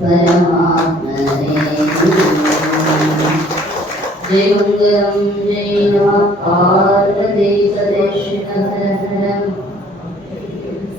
परमात्मने जय मंगलम जय नमः पार्वती सदेशिवहर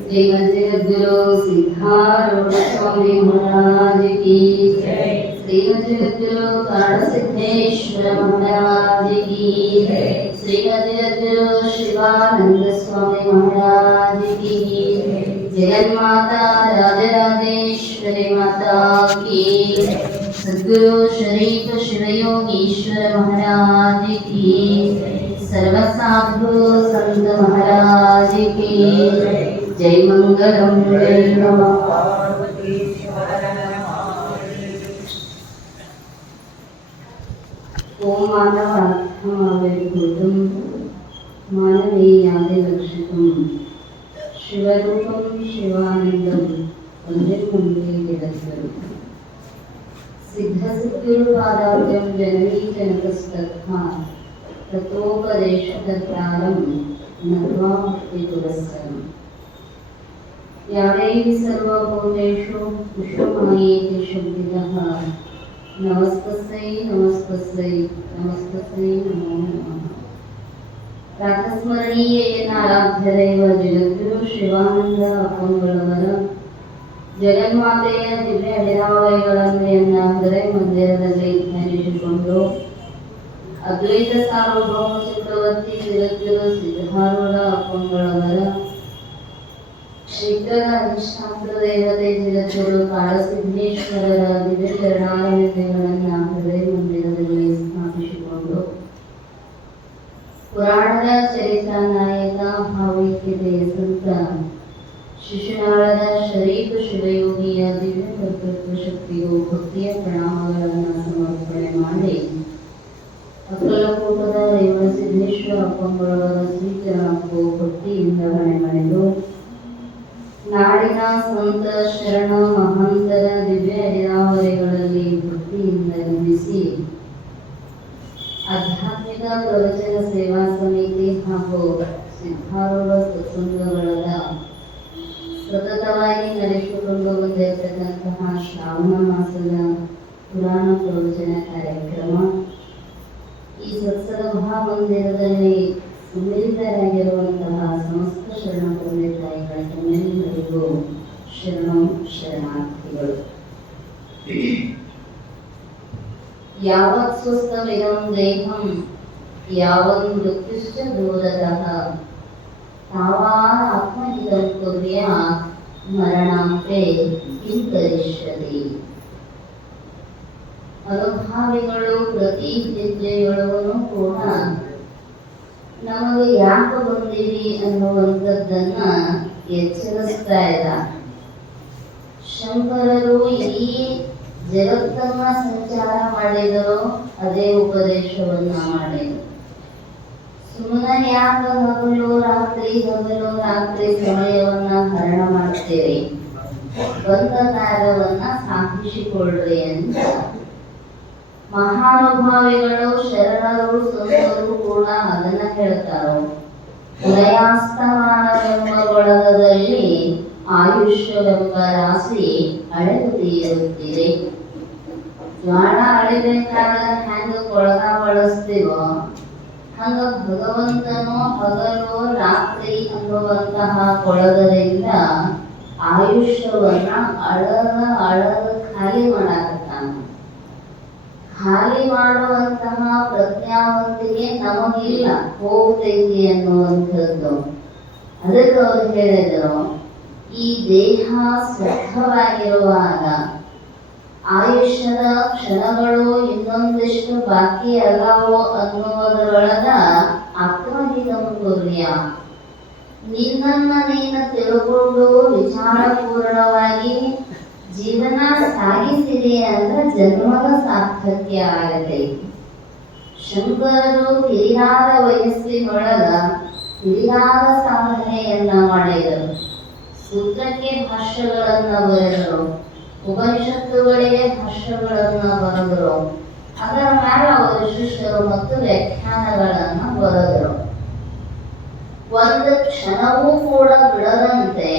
श्रीमद्गुरु सिद्धारूढ़ स्वामी महाराज की जय। श्रीमद्गुरु कालसिद्धेश्वर महाराज की जय। श्रीमद्गुरु शिवानंद स्वामी महाराज की जय। जगन्माता राजराजेश्वरी माता की जय। सद्गुरु शरीफ शिवयोगीश्वर महाराज की जय। सर्वसाधु संत महाराज की जय। जय मंगलम जय नमः पार्वती ओम मानवात्माविर्भूतं मानवीयादिलक्षितं शिवरूपं शिवानन्दं वन्दे वन्दे जगद्गुरुं सिद्धसद्गुरुपादाब्जं जननी जनकस्तथा ततोपदेशकर्तारं नत्वा भक्तिपुरस्सरम् यावैः सर्वभूतेषु विश्वमायेति शब्दितः नमस्तस्यै नमस्तस्यै नमस्तस्यै नमो नमः। प्रातस्मरणीयेनाराध्यदैव जगद्गुರು ಶಿವಾನಂದ ಅಪ್ಪಂಗಳವರ ಜಗನ್ಮಾತೆಯ ದಿವ್ಯ ವಿರಾವಯಗಳನ್ನು ಹೃದಯ ಮಂದಿರದಲ್ಲಿ ಧ್ಯಾನಿಸಿಕೊಂಡು ಅದ್ವೈತ ಸಾರ್ವಭೌಮ ಚಕ್ರವರ್ತಿ ಜಗದ್ಗುರು ಸಿದ್ಧಾರೂಢ ಅಪ್ಪಂಗಳವರ ಕ್ಷೇತ್ರದ ಅಧಿಷ್ಠಾತ್ರ ದೇವತೆ ಜಗದ್ಗುರು ಕಾಳಸಿದ್ದೇಶ್ವರರ ದಿವ್ಯ ಚರಣಾರವಿಂದಗಳನ್ನು ಹೃದಯ ಮಂದಿರದಲ್ಲಿ ಸ್ಥಾಪಿಸಿಕೊಂಡು ಪುರಾಣದ ಚರಿತ್ರ ನಾಯಕ ಭಾವೈಕ್ಯತೆಯ ಸಂತ ಶಿಶುನಾಳದ ಶರೀಫ ಶಿವಯೋಗಿಯ ದಿವ್ಯ ಕರ್ತೃತ್ವ ಶಕ್ತಿಗೂ ಭಕ್ತಿಯ ಪ್ರಣಾಮಗಳನ್ನು ಸಮರ್ಪಣೆ ಮಾಡಿ ಅಕ್ಕಲಕೋಟದ ರೇವಣಸಿದ್ದೇಶ್ವರ ಅಪ್ಪಂಗಳವರ ಶ್ರೀಚರಣಕ್ಕೂ ಭಕ್ತಿಯಿಂದ ಮನೆಮನೆದು ನಾಡಿನ ಸಂತ ಶರಣ ಮಹಾಂತರ ದಿವ್ಯ ಹರಿನಾವರಿಗಳಲ್ಲಿ ಭಕ್ತಿಯಿಂದ ವಂದಿಸಿ ಆಧ್ಯಾತ್ಮಿಕ ಪ್ರವಚನ ಸೇವಾ ಸಮಿತಿ ಹಾಗೂ ಸಿದ್ಧಾರೂಢ ಸತ್ಸಂಗಗಳ ಸತತವಾಗಿ ನಡೆಸಿಕೊಂಡು ಬಂದಿರತಕ್ಕಂತಹ ಶ್ರಾವಣ ಮಾಸದ ಪುರಾಣ ಪ್ರವಚನ ಕಾರ್ಯಕ್ರಮ ಈ ಸತ್ಸಂಗ ಮಂದಿರದಲ್ಲಿ ಸುಮಿಲಿತರಾಗಿರುವಂತಹ ಸಮಸ್ತ ಶರಣ ತಂದೆ ತಾಯಿಗಳ ತಮ್ಮೆಲ್ಲರಿಗೂ ಶರಣು ಶರಣಾರ್ಥಿಗಳು. ಯಾವತ್ ಸ್ವಸ್ಥವಿದಂ ದೇಹಂ ಯಾವನ್ ಮೃತ್ಯುಶ್ಚ ದೂರತಃ ತಾವಾನ್ ಆತ್ಮಹಿತಂ ಕುರ್ಯಾತ್ ಮರಣಾಂತೆ ಕಿಂ ಕರಿಷ್ಯತಿ. ಅನುಭಾವಿಗಳು ಪ್ರತಿ ಹೆಜ್ಜೆಯೊಳಗೂ ಕೂಡ ನಮಗೆ ಯಾಕೆ ಬಂದಿವಿ ಅನ್ನುವಂಥದ್ದನ್ನ ಎಚ್ಚರಿಸ್ತಾ ಇದ್ದ. ಶಂಕರರು ಈ ಜಗತ್ತನ್ನ ಸಂಚಾರ ಮಾಡಿದರು, ಅದೇ ಉಪದೇಶವನ್ನ ಮಾಡಿದರು. ಸುಮ್ಮನೆ ಯಾಕೆ ಹಗಲು ರಾತ್ರಿ ಸಮಯವನ್ನ ಹರಣ ಮಾಡ್ತೀರಿ, ಬಂದ ಕಾರ್ಯವನ್ನ ಸಾಧಿಸಿಕೊಳ್ಳ್ರಿ ಅಂತ ಮಹಾನುಭಾವಿಗಳು ಶರಣರು ಸಂತರು ಕೂಡ ಅದನ್ನ ಹೇಳ್ತಾರೋ. ಉದಯಾಸ್ತಮಾನವೆಂಬ ಒಳಗದಲ್ಲಿ ಆಯುಷ್ಯವೆಂಬ ರಾಶಿ ಅಳೆಯುತ್ತಿರುತ್ತಿದೆ. ಜ್ವಾಳ ಅಳಿಬೇಕಾದ್ರೆ ಹೆಂಗ ಕೊಳಗ ಬಳಸ್ತೀವೋ ಹಂಗ ಭಗವಂತನು ಹಗಲು ರಾತ್ರಿ ಅನ್ನುವಂತಹ ಕೊಳಗದಿಂದ ಆಯುಷ್ಯವನ್ನ ಅಳದ ಖಾಲಿ ಮಾಡಾಕತ್ತಾನ. ಖಾಲಿ ಮಾಡುವಂತಹ ಪ್ರಜ್ಞಾವಂತಿಗೆ ನಮಗಿಲ್ಲ, ಹೋಗ್ತೈತಿ ಅನ್ನುವಂಥದ್ದು. ಅದಕ್ಕೆ ಅವರು ಹೇಳಿದರು, ಈ ದೇಹ ಸ್ವಸ್ಥವಾಗಿರುವಾಗ ಆಯುಷ್ಯದ ಕ್ಷಣಗಳು ಇನ್ನೊಂದಿಷ್ಟು ಬಾಕಿ ಅಲ್ಲವೋ ಅನ್ನುವುದರೊಳಗ ಆತ್ಮಹಿತಂ ಕುರ್ಯ. ನಿನ್ನನ್ನ ನೀನು ತಿಳ್ಕೊಂಡು ವಿಚಾರಪೂರ್ಣವಾಗಿ ಜೀವನ ಸಾಗಿಸಿದೆ ಅಂದ್ರೆ ಜನ್ಮದ ಸಾರ್ಥಕ್ಯ ಆಗತೈತಿ. ಶಂಕರರು ಹಿರಿಯಾದ ವಯಸ್ಸಿನೊಳಗ ಹಿರಿಯಾದ ಸಾಧನೆಯನ್ನ ಮಾಡಿದರು. ಸೂತ್ರಕ್ಕೆ ಭಾಷ್ಯಗಳನ್ನ ಬರೆದರು, ಉಪನಿಷತ್ತುಗಳಿಗೆ ಭಾಷ್ಯಗಳನ್ನ ಬರೆದರು. ಅದರ ಮೇಲೆ ಅವರು ಶಿಷ್ಯರು ಮತ್ತು ವ್ಯಾಖ್ಯಾನಗಳನ್ನ ಬರೆದರು. ಒಂದು ಕ್ಷಣವೂ ಕೂಡ ಬಿಡದಂತೆ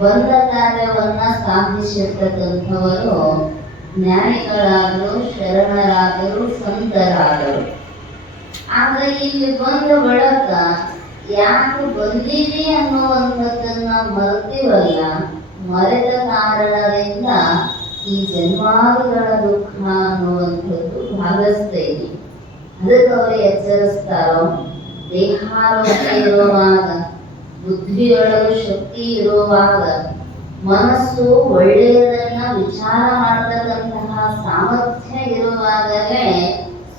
ಬಂದ ಕಾರ್ಯವನ್ನ ಸಾಧಿಸಿರ್ತಕ್ಕಂಥವರು ಜ್ಞಾನಿಗಳಾದರು, ಶರಣರಾದರು, ಸಂತರಾದರು. ಆದ್ರೆ ಇಲ್ಲಿ ಬಂದ ಬಳಿಕ ಯಾಕೆ ಬಂದೀವಿ ಅನ್ನುವಂಥದ್ದನ್ನ ಮರೆತೀವಲ್ಲ, ಮರೆತ ಕಾರಣದಿಂದ ಈ ಜನ್ಮಾದಿಗಳ ದುಃಖ ಅನ್ನುವಂಥದ್ದು ಭಾಗಿಸ್ತೇವೆ. ಅದಕ್ಕೆ ಅವರು ಎಚ್ಚರಿಸ್ತಾರೋ, ದೇಹಾರೋಗ್ಯ ಇರುವಾಗ, ಬುದ್ಧಿಯೊಳಗೆ ಶಕ್ತಿ ಇರುವಾಗ, ಮನಸ್ಸು ಒಳ್ಳೆಯದನ್ನ ವಿಚಾರ ಮಾಡತಕ್ಕಂತಹ ಸಾಮರ್ಥ್ಯ ಇರುವಾಗಲೇ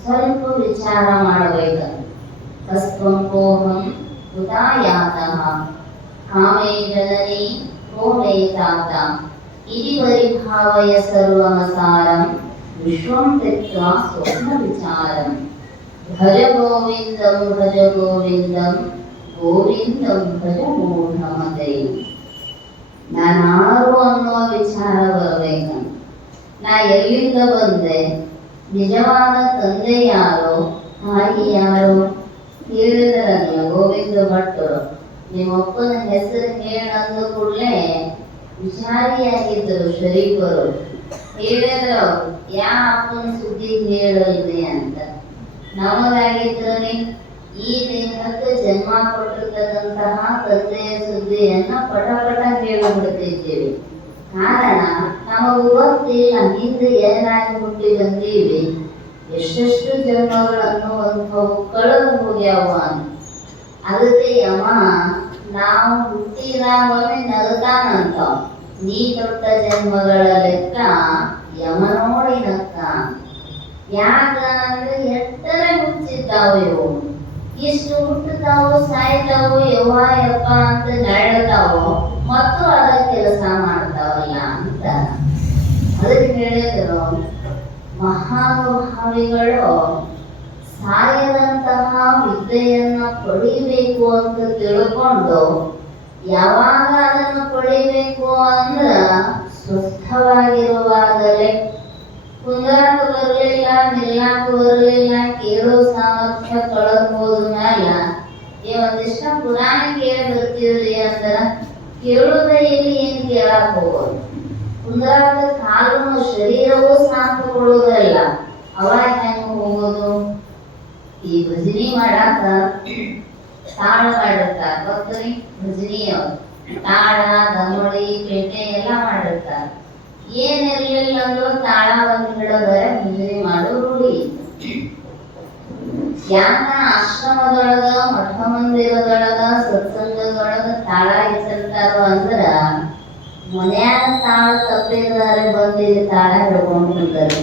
ಸ್ವಲ್ಪ ವಿಚಾರ ಮಾಡಬೇಕು. ಕಸ್ತ್ವಂಕೋಹಂ ಹುತಾಯಾತಃ ಕಾಮೇ ಜನನಿ ಕೋಮೇ ತಾತ ಇತಿ ಪರಿಭಾವಯ ಸರ್ವಮಸಾರಂ ವಿಶ್ವಂ ತ್ಯಕ್ತ್ವಾ ಸ್ವಪ್ನ ವಿಚಾರಂ ಭಜ ಗೋವಿಂದಂ ಭಜ ಗೋವಿಂದಂ ಗೋವಿಂದಂ ಭಜ ಮೂಢಮತೆ. ನಾನಾರು ಅನ್ನುವ ವಿಚಾರ ಬರಬೇಕು. ನಾ ಎಲ್ಲಿಂದ ಬಂದೆ, ನಿಜವಾದ ತಂದೆ ಯಾರು, ತಾಯಿ ಯಾರು ಹೇಳಿದರಲ್ಲ ಗೋವಿಂದ ಭಟ್ಟರು. ನಿಮ್ಮಪ್ಪನ ಹೆಸರು ಹೇಳಂದ ಕೂಡಲೇ ವಿಚಾರಿಯಾಗಿದ್ದರು ಶರೀಫರು. ಹೇಳಿದ್ರು ಯಾ ಅಪ್ಪನ ಸುದ್ದಿ ಹೇಳಲ್ರಿ ಅಂತ. ನಮಗಾಗಿದ್ದರೆ ಈ ದೇಹಕ್ಕೆ ಜನ್ಮ ಕೊಟ್ಟಿರ್ತಕ್ಕಂತಹ ತಂದೆಯ ಸುದ್ದಿಯನ್ನ ಪಟ ಪಟ ಹೇಳಿಬಿಡ್ತಿದ್ದೇವೆ. ಕಾರಣ ನಮಗೂ ಗೊತ್ತಿಲ್ಲ ಹಿಂದೆ ಏನಾಗಿ ಹುಟ್ಟಿ ಬಂದೀವಿ, ಎಷ್ಟೆಷ್ಟು ಜನ್ಮಗಳನ್ನು ಕಳೆದು ಹೋಗ್ಯಾವ. ಅದಕ್ಕೆ ಯಮ ನಾವು ಹುಟ್ಟಿದಾಗಲೇ ನಗತಾನಂತ, ನೀ ತೊಟ್ಟ ಜನ್ಮಗಳ ಲೆಕ್ಕ ಯಮ ನೋಡಿ ನಕ್ಕ. ಯಾಕಂದ್ರೆ ಎಟ್ಟರೆ ಹುಚ್ಚಿದ್ದಾವ ಇವು, ಇಷ್ಟು ಹುಟ್ಟುತ್ತಾವು, ಸಾಯ್ತಾವು, ಯವ್ವ ಯಪ್ಪ ಅಂತ ನಡತಾವು, ಮತ್ತು ಅದ ಕೆಲಸ ಮಾಡ್ತಾವಲ್ಲ ಅಂತ. ಅದಕ್ಕೆ ಹೇಳಿದ್ರು ಮಹಾನುಭಾವಿಗಳು ಸಾಯದಂತಹ ವಿದ್ಯೆಯನ್ನ ಪಡಿಬೇಕು ಅಂತ ತಿಳ್ಕೊಂಡು, ಯಾವಾಗ ಅದನ್ನು ಪಡಿಬೇಕು ಅಂದ್ರ ಸ್ವಸ್ಥವಾಗಿರುವಾಗಲೇ. ಕುಂದ್ರಾಕ ಬರಲಿಲ್ಲ, ನಿಲ್ಲಾಕ ಬರಲಿಲ್ಲ, ಕೇಳೋ ಸಾಮರ್ಥ್ಯ ಕಳೆದು ಹೋದ್ಮೇಲೆ ಒಂದಿಷ್ಟ ಪುರಾಣ ಕೇಳಿ ಬರ್ತೀವ್ರಿ ಅಂದ್ರ ಕೇಳುದ ಇಲ್ಲಿ ಏನ್ ಕೇಳಾಕ ಹೋಗೋದು. ಕುಂದ್ರಾಕ ಕಾಲು ಶರೀರವೂ ಶಾಂತಗೊಳ್ಳುವುದಲ್ಲ, ಅವಾಗ ಹೆಂಗ ಹೋಗೋದು? ಈ ಭಜನಿ ಮಾಡಾಕ ತಾಳ ಮಾಡಿರ್ತಾರ, ಗೊತ್ತರಿ ಭಜನಿ ಅವ್ರು ತಾಳ, ದಮಳಿ, ಪೇಟೆ ಎಲ್ಲ ಮಾಡಿರ್ತಾರ. ಏನಿರ್ಲಿಲ್ಲ ಅಂದ್ರು ತಾಳ ಒಂದು ಹಿಡದರೆ ಭಜನೆ ಮಾಡೋ ರೂಢಿ. ಯಾಕ ಆಶ್ರಮದೊಳಗ, ಮಠ ಮಂದಿರದೊಳಗ, ಸತ್ಸಂಗದೊಳಗ ತಾಳ ಇಟ್ಟಿರ್ತಾರೋ ಅಂದ್ರ ಮನ್ಯಾಗ ತಾಳ ತಪ್ಪಿದ್ದಾರೆ ಬಂದಿದ್ದು ತಾಳ ಹಿಡ್ಕೊಂಡು ಕುಂತಾರೆ.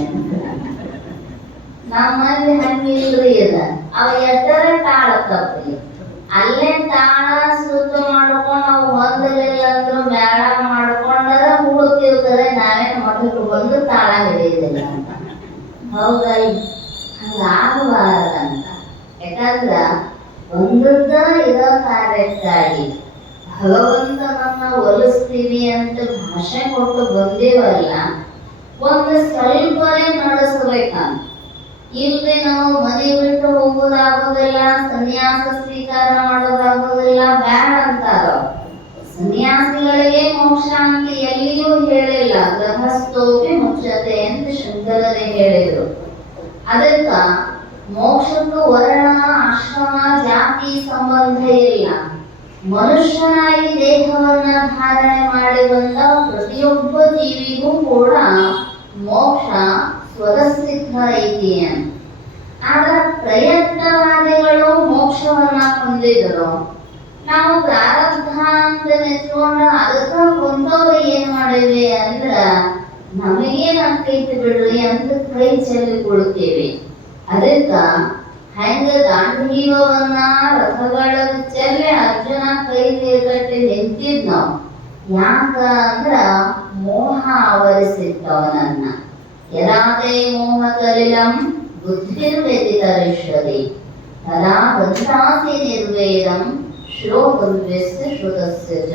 ನಮ್ಮಲ್ಲಿ ಹಂಗಿಲ್ರಿ ಇದ. ಅವ ಎಟ್ಟರ ತಾಳ ತಪ್ಪಿ ಅಲ್ಲೇ ತಾಳ ಸುತ್ತ ಮಾಡ್ಕೊಂಡು ಅವು ಒಂದಲಿಲ್ಲ ಅಂದ್ರು ಮೇಳ ಮಾಡ್ಕೊಂಡರ ಉಳ್ತಿರ್ತಾರೆ. ನಾವೇನು ಮಠಕ್ಕೆ ಬಂದು ತಾಳ ಹಿಡಿಯುದಿಲ್ಲ ಅಂತ. ಹೌದಲ್ಲ? ಹಂಗಾಗಬಾರದಂತ. ಯಾಕಂದ್ರ ಒಂದದ್ದ ಇರೋ ಕಾರ್ಯಕ್ಕಾಗಿ ಭಗವಂತನನ್ನ ಒಲಿಸ್ತೀವಿ ಅಂತ ಭಾಷೆ ಕೊಟ್ಟು ಬಂದೇವಲ್ಲ, ಒಂದು ಸ್ವಲ್ಪನೇ ನಡೆಸಬೇಕಂತ. ಇಲ್ಲಿ ನಾವು ಮನೆ ಬಿಟ್ಟು ಹೋಗೋದಾಗೋದಿಲ್ಲ, ಸನ್ಯಾಸ ಸ್ವೀಕಾರ ಮಾಡೋದಾಗೋದಿಲ್ಲ, ಬ್ಯಾಡ ಅಂತಾರ. ಸನ್ಯಾಸಿಗಳಿಗೆ ಮೋಕ್ಷ ಅಂತ ಎಲ್ಲಿಯೂ ಹೇಳಿಲ್ಲ. ಗೃಹಸ್ಥೋಪಿ ಮುಚ್ಚತೆ ಅಂತ ಶಂಕರರೇ ಹೇಳಿದ್ರು. ಅದಕ್ಕ ಮೋಕ್ಷಕ್ಕೂ ವರ್ಣ, ಆಶ್ರಮ, ಜಾತಿ ಸಂಬಂಧ ಇಲ್ಲ. ಮನುಷ್ಯನಾಗಿ ದೇಹವನ್ನ ಧಾರಣೆ ಮಾಡಿ ಬಂದ ಪ್ರತಿಯೊಬ್ಬ ಜೀವಿಗೂ ಕೂಡ ಮೋಕ್ಷ ಸ್ವತಸಿದ್ಧ ಐತಿ ಅಂತ. ಆದ್ರೆ ಪ್ರಯತ್ನವಾದಿಗಳು ಮೋಕ್ಷವನ್ನ ಹೊಂದಿದ್ರು. ನಾವು ಪ್ರಾರಬ್ಧ ಅಂತ ನೆಚ್ಕೊಂಡು ಅದಕ್ಕ ಕುಂತವ್ರು ಏನ್ ಮಾಡಿದ್ವಿ ಅಂದ್ರ ನಮಗೇನ್ ಆಗ್ತೈತಿ ಬಿಡ್ರಿ ಅಂತ ಕೈ ಚೆಲ್ಲಿ ಕೊಡ್ತೇವೆ. ಅದಕ್ಕ ಹೆಂಗ ಗಾಂಧೀವನ್ನ ರಥಗಳ ಚೆಲ್ಲಿ ಅರ್ಜುನ ಕೈ ಕಟ್ಟಿ ನಿಂತಿದ್ ನಾವು. ಯಾಕ ಅಂದ್ರ ಮೋಹ ಆವರಿಸಿದ್ದವನನ್ನ. ಯದಾತೆ ಮೋಹ ಕಲಿಲಂ ಬುದ್ಧಿರ್ವ್ಯತಿತರಿಷ್ಯತಿ ತದಾ ಬಂಧಾಸಿ ನಿರ್ವೇದಂ ಶ್ರೋತವ್ಯಸ್ಯ ಶ್ರುತಸ್ಯ ಚ.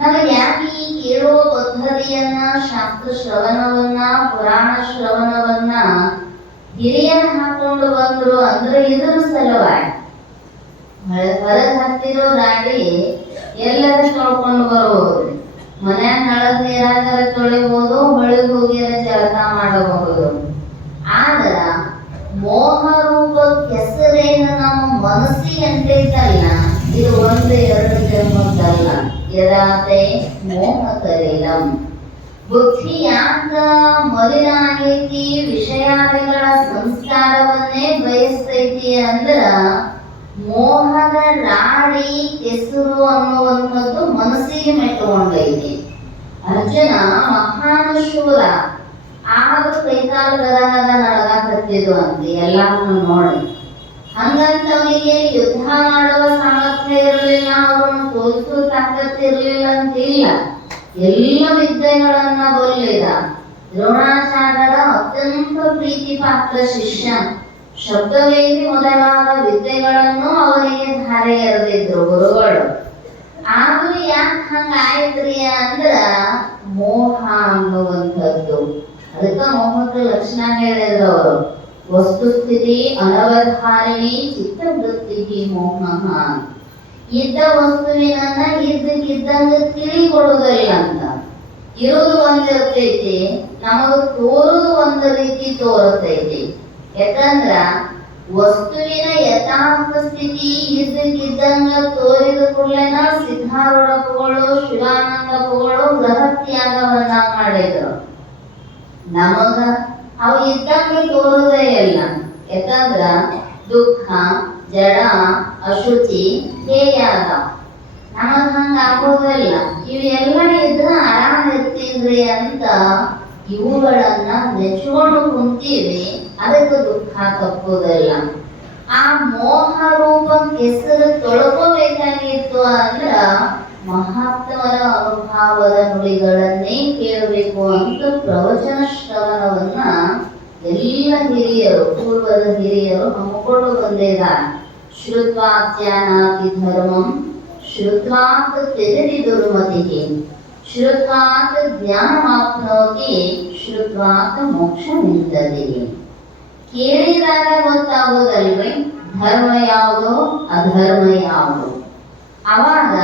ನಮಗೆ ಯಾಕೆ ಈ ಕೇಳೋ ಪದ್ಧತಿಯನ್ನ, ಶಾಸ್ತ್ರ ಶ್ರವಣವನ್ನ, ಪುರಾಣ ಶ್ರವಣವನ್ನ ಹಿರಿಯರು ಹಾಕೊಂಡು ಬಂದ್ರು ಅಂದ್ರೆ ಇದ್ರ ಸಲುವಾಗಿ. ಹೊರಗೆ ಹತ್ತಿರೋ ರಾಡಿ ಎಲ್ಲರೂ ಕಳ್ಕೊಂಡು ಬರೋದು. ಮನ್ಯಾಗ ನಳದ ನೀರಾಗರ ತೊಳಿಬಹುದು, ಹೊಳಿಗೆ ಹೋಗಿರ ಜಳಕ ಮಾಡಬಹುದು. ಆದ್ರ ಮೋಹ ರೂಪ ಕೆಸರೇನ ನಮ್ಮ ಮನಸ್ಸಿಗೆ ಅಂತೈತಲ್ಲ, ಇದು ಒಂದು ಎರಡು ಜನ್ಮದ್ದಲ್ಲ. ಯದಾತೆ ಮೋಹ ಕಲಿಲಂ. ಬುದ್ಧಿ ಯಾಕ ಮಲಿನಾಗೈತಿ, ವಿಷಯಾದಿಗಳ ಸಂಸ್ಕಾರವನ್ನೇ ಬಯಸ್ತೈತಿ ಅಂದ್ರ ಮೋಹದ ರಾಡಿ ಕೆಸರು ಅನ್ನುವಂಥದ್ದು ಮನಸ್ಸಿಗೆ ಮೆಟ್ಟುಕೊಂಡೈತಿ. ಅರ್ಜುನ ಮಹಾನ್ ಶೂರ, ಆದ್ರೂ ಕೈಕಾಲು ಗರಗದ ನಡಗಾಕತ್ತಿದ್ದು ಅಂತ ಎಲ್ಲಾನು ನೋಡಿ. ಹಂಗಂತ ಅವನಿಗೆ ಯುದ್ಧ ಮಾಡುವ ಸಾಮರ್ಥ್ಯ ಇರಲಿಲ್ಲ, ಅವರನ್ನು ಸೋಲಿಸುವ ತಾಕತ್ತಿರ್ಲಿಲ್ಲ ಅಂತಿಲ್ಲ. ಎಲ್ಲ ವಿದ್ಯೆಗಳನ್ನ ಬಲ್ಲಿದ. ದ್ರೋಣಾಚಾರ್ಯರ ಅತ್ಯಂತ ಪ್ರೀತಿ ಪಾತ್ರ ಶಿಷ್ಯ. ಶಬ್ದವೇದಿ ಮೊದಲಾದ ವಿದ್ಯೆಗಳನ್ನು ಅವರಿಗೆ ಧಾರೆ ಎರೆದಿದ್ರು ಗುರುಗಳು. ಆದ್ರೂ ಯಾಕೆ ಹಂಗ ಆಯ್ತ್ರಿ ಅಂದ್ರ ಮೋಹ ಅನ್ನುವಂಥದ್ದು. ಅದಕ್ಕ ಮೋಹದ ಲಕ್ಷಣ ಹೇಳಿದ್ರು ಅವರು. ವಸ್ತುಸ್ಥಿತಿ ಅನವಧಾರಿಣಿ ಚಿತ್ತವೃತ್ತಿ ಮೋಹ. ಇದ್ದ ವಸ್ತುವಿನನ್ನ ಇದ್ದಕ್ಕಿದ್ದಂಗ ತಿಳಿಕೊಡುವುದಿಲ್ಲ ಅಂತ. ಇರುವುದು ಒಂದಿರ್ತೈತಿ, ನಮಗ ತೋರುದು ಒಂದು ರೀತಿ ತೋರುತ್ತೈತಿ. ಯಾಕಂದ್ರ ವಸ್ತುವಿನ ಯಥಾರ್ಥ ಸ್ಥಿತಿ ಇದ್ದಕ್ಕಿದ್ದಂಗ ತೋರಿದ ಕೂಡಲೇನ ಸಿದ್ಧಾರೂಢಪುಗಳು, ಶಿವಾನಂದಪುಗಳು ಗ್ರಹತ್ಯಾಗವನ್ನ ಮಾಡಿದ್ರು. ನಮಗ ಅವು ಇದ್ದಂಗ ತೋರುದೇ ಇಲ್ಲ. ಯಾಕಂದ್ರ ದುಃಖ, ಜಡ, ಅಶುಚಿ ಹೇಯಾದ ನಮಗ ಹಂಗ ಆಗೋದಿಲ್ಲ. ಇವೆಲ್ಲ ಇದ್ರ ಆರಾಮ ಇರ್ತೀನ್ರಿ ಅಂತ ಇವುಗಳನ್ನ ನೆಚ್ಕೊಂಡು ಕುಂತೀವಿ, ಅದಕ್ಕೆ ದುಃಖ ತಪ್ಪುವುದಿಲ್ಲ. ಆ ಮೋಹ ರೂಪ ಕೆಸರು ತೊಳ್ಕೋಬೇಕಾಗಿತ್ತು ಅಂದ್ರ ಮಹಾತ್ಮರ ಅನುಭವದ ನುಡಿಗಳನ್ನೇ ಕೇಳಬೇಕು ಅಂತ ಪ್ರವಚನ ಶ್ರವಣವನ್ನ ಎಲ್ಲ ಹಿರಿಯರು, ಪೂರ್ವದ ಹಿರಿಯರು ಹಮ್ಮಿಕೊಂಡು ಬಂದಿದ್ದಾರೆ. ಶ್ರುತ್ವಾತ್ಯಾನಾತಿ ಧರ್ಮಂ ಶ್ರುತ್ವಾತ್ ತ್ಯಜತಿ ದುರ್ಮತಿಃ ಶ್ರುತ್ವಾತ್ ಜ್ಞಾನಮಾಪ್ನೋತಿ ಶ್ರುತ್ವಾತ್ ಮೋಕ್ಷಮಿಂದತಿ. ಕೇಳಿದಾಗ ಗೊತ್ತಾಗೋದಲ್ವೇ ಧರ್ಮ ಯಾವುದು, ಅಧರ್ಮ ಯಾವುದು. ಅವಾಗ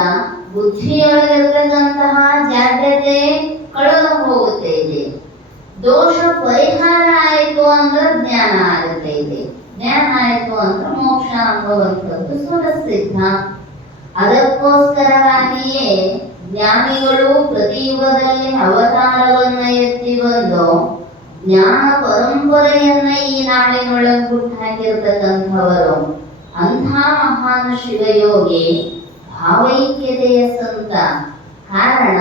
ಬುದ್ಧಿಯೊಳಗಿರ್ತಕ್ಕಂತಹ ಜಾಡ್ಯತೆ ಕಳೆದು ಹೋಗುತ್ತೈತೆ. ದೋಷ ಪರಿಹಾರ ಆಯಿತು ಅಂದ್ರೆ ಜ್ಞಾನ ಆಗುತ್ತೈತೆ. ಜ್ಞಾನ ಆಯಿತು ಅಂದ್ರೆ ಮೋಕ್ಷ ಅನ್ನುವಂಥದ್ದು ಸುರಸಿದ್ಧ. ಅದಕ್ಕೋಸ್ಕರವಾಗಿಯೇ ಜ್ಞಾನಿಗಳು ಪ್ರತಿ ಯುಗದಲ್ಲಿ ಅವತಾರವನ್ನ ಎತ್ತಿ ಬಂದು ಜ್ಞಾನ ಪರಂಪರೆಯನ್ನ ಈ ನಾಡಿನೊಳಗೆ ಹುಟ್ಟಾಕಿರ್ತಕ್ಕಂಥವರು. ಅಂಥ ಮಹಾನ್ ಶಿವಯೋಗಿ, ಭಾವೈಕ್ಯತೆಯ ಸಂತ. ಕಾರಣ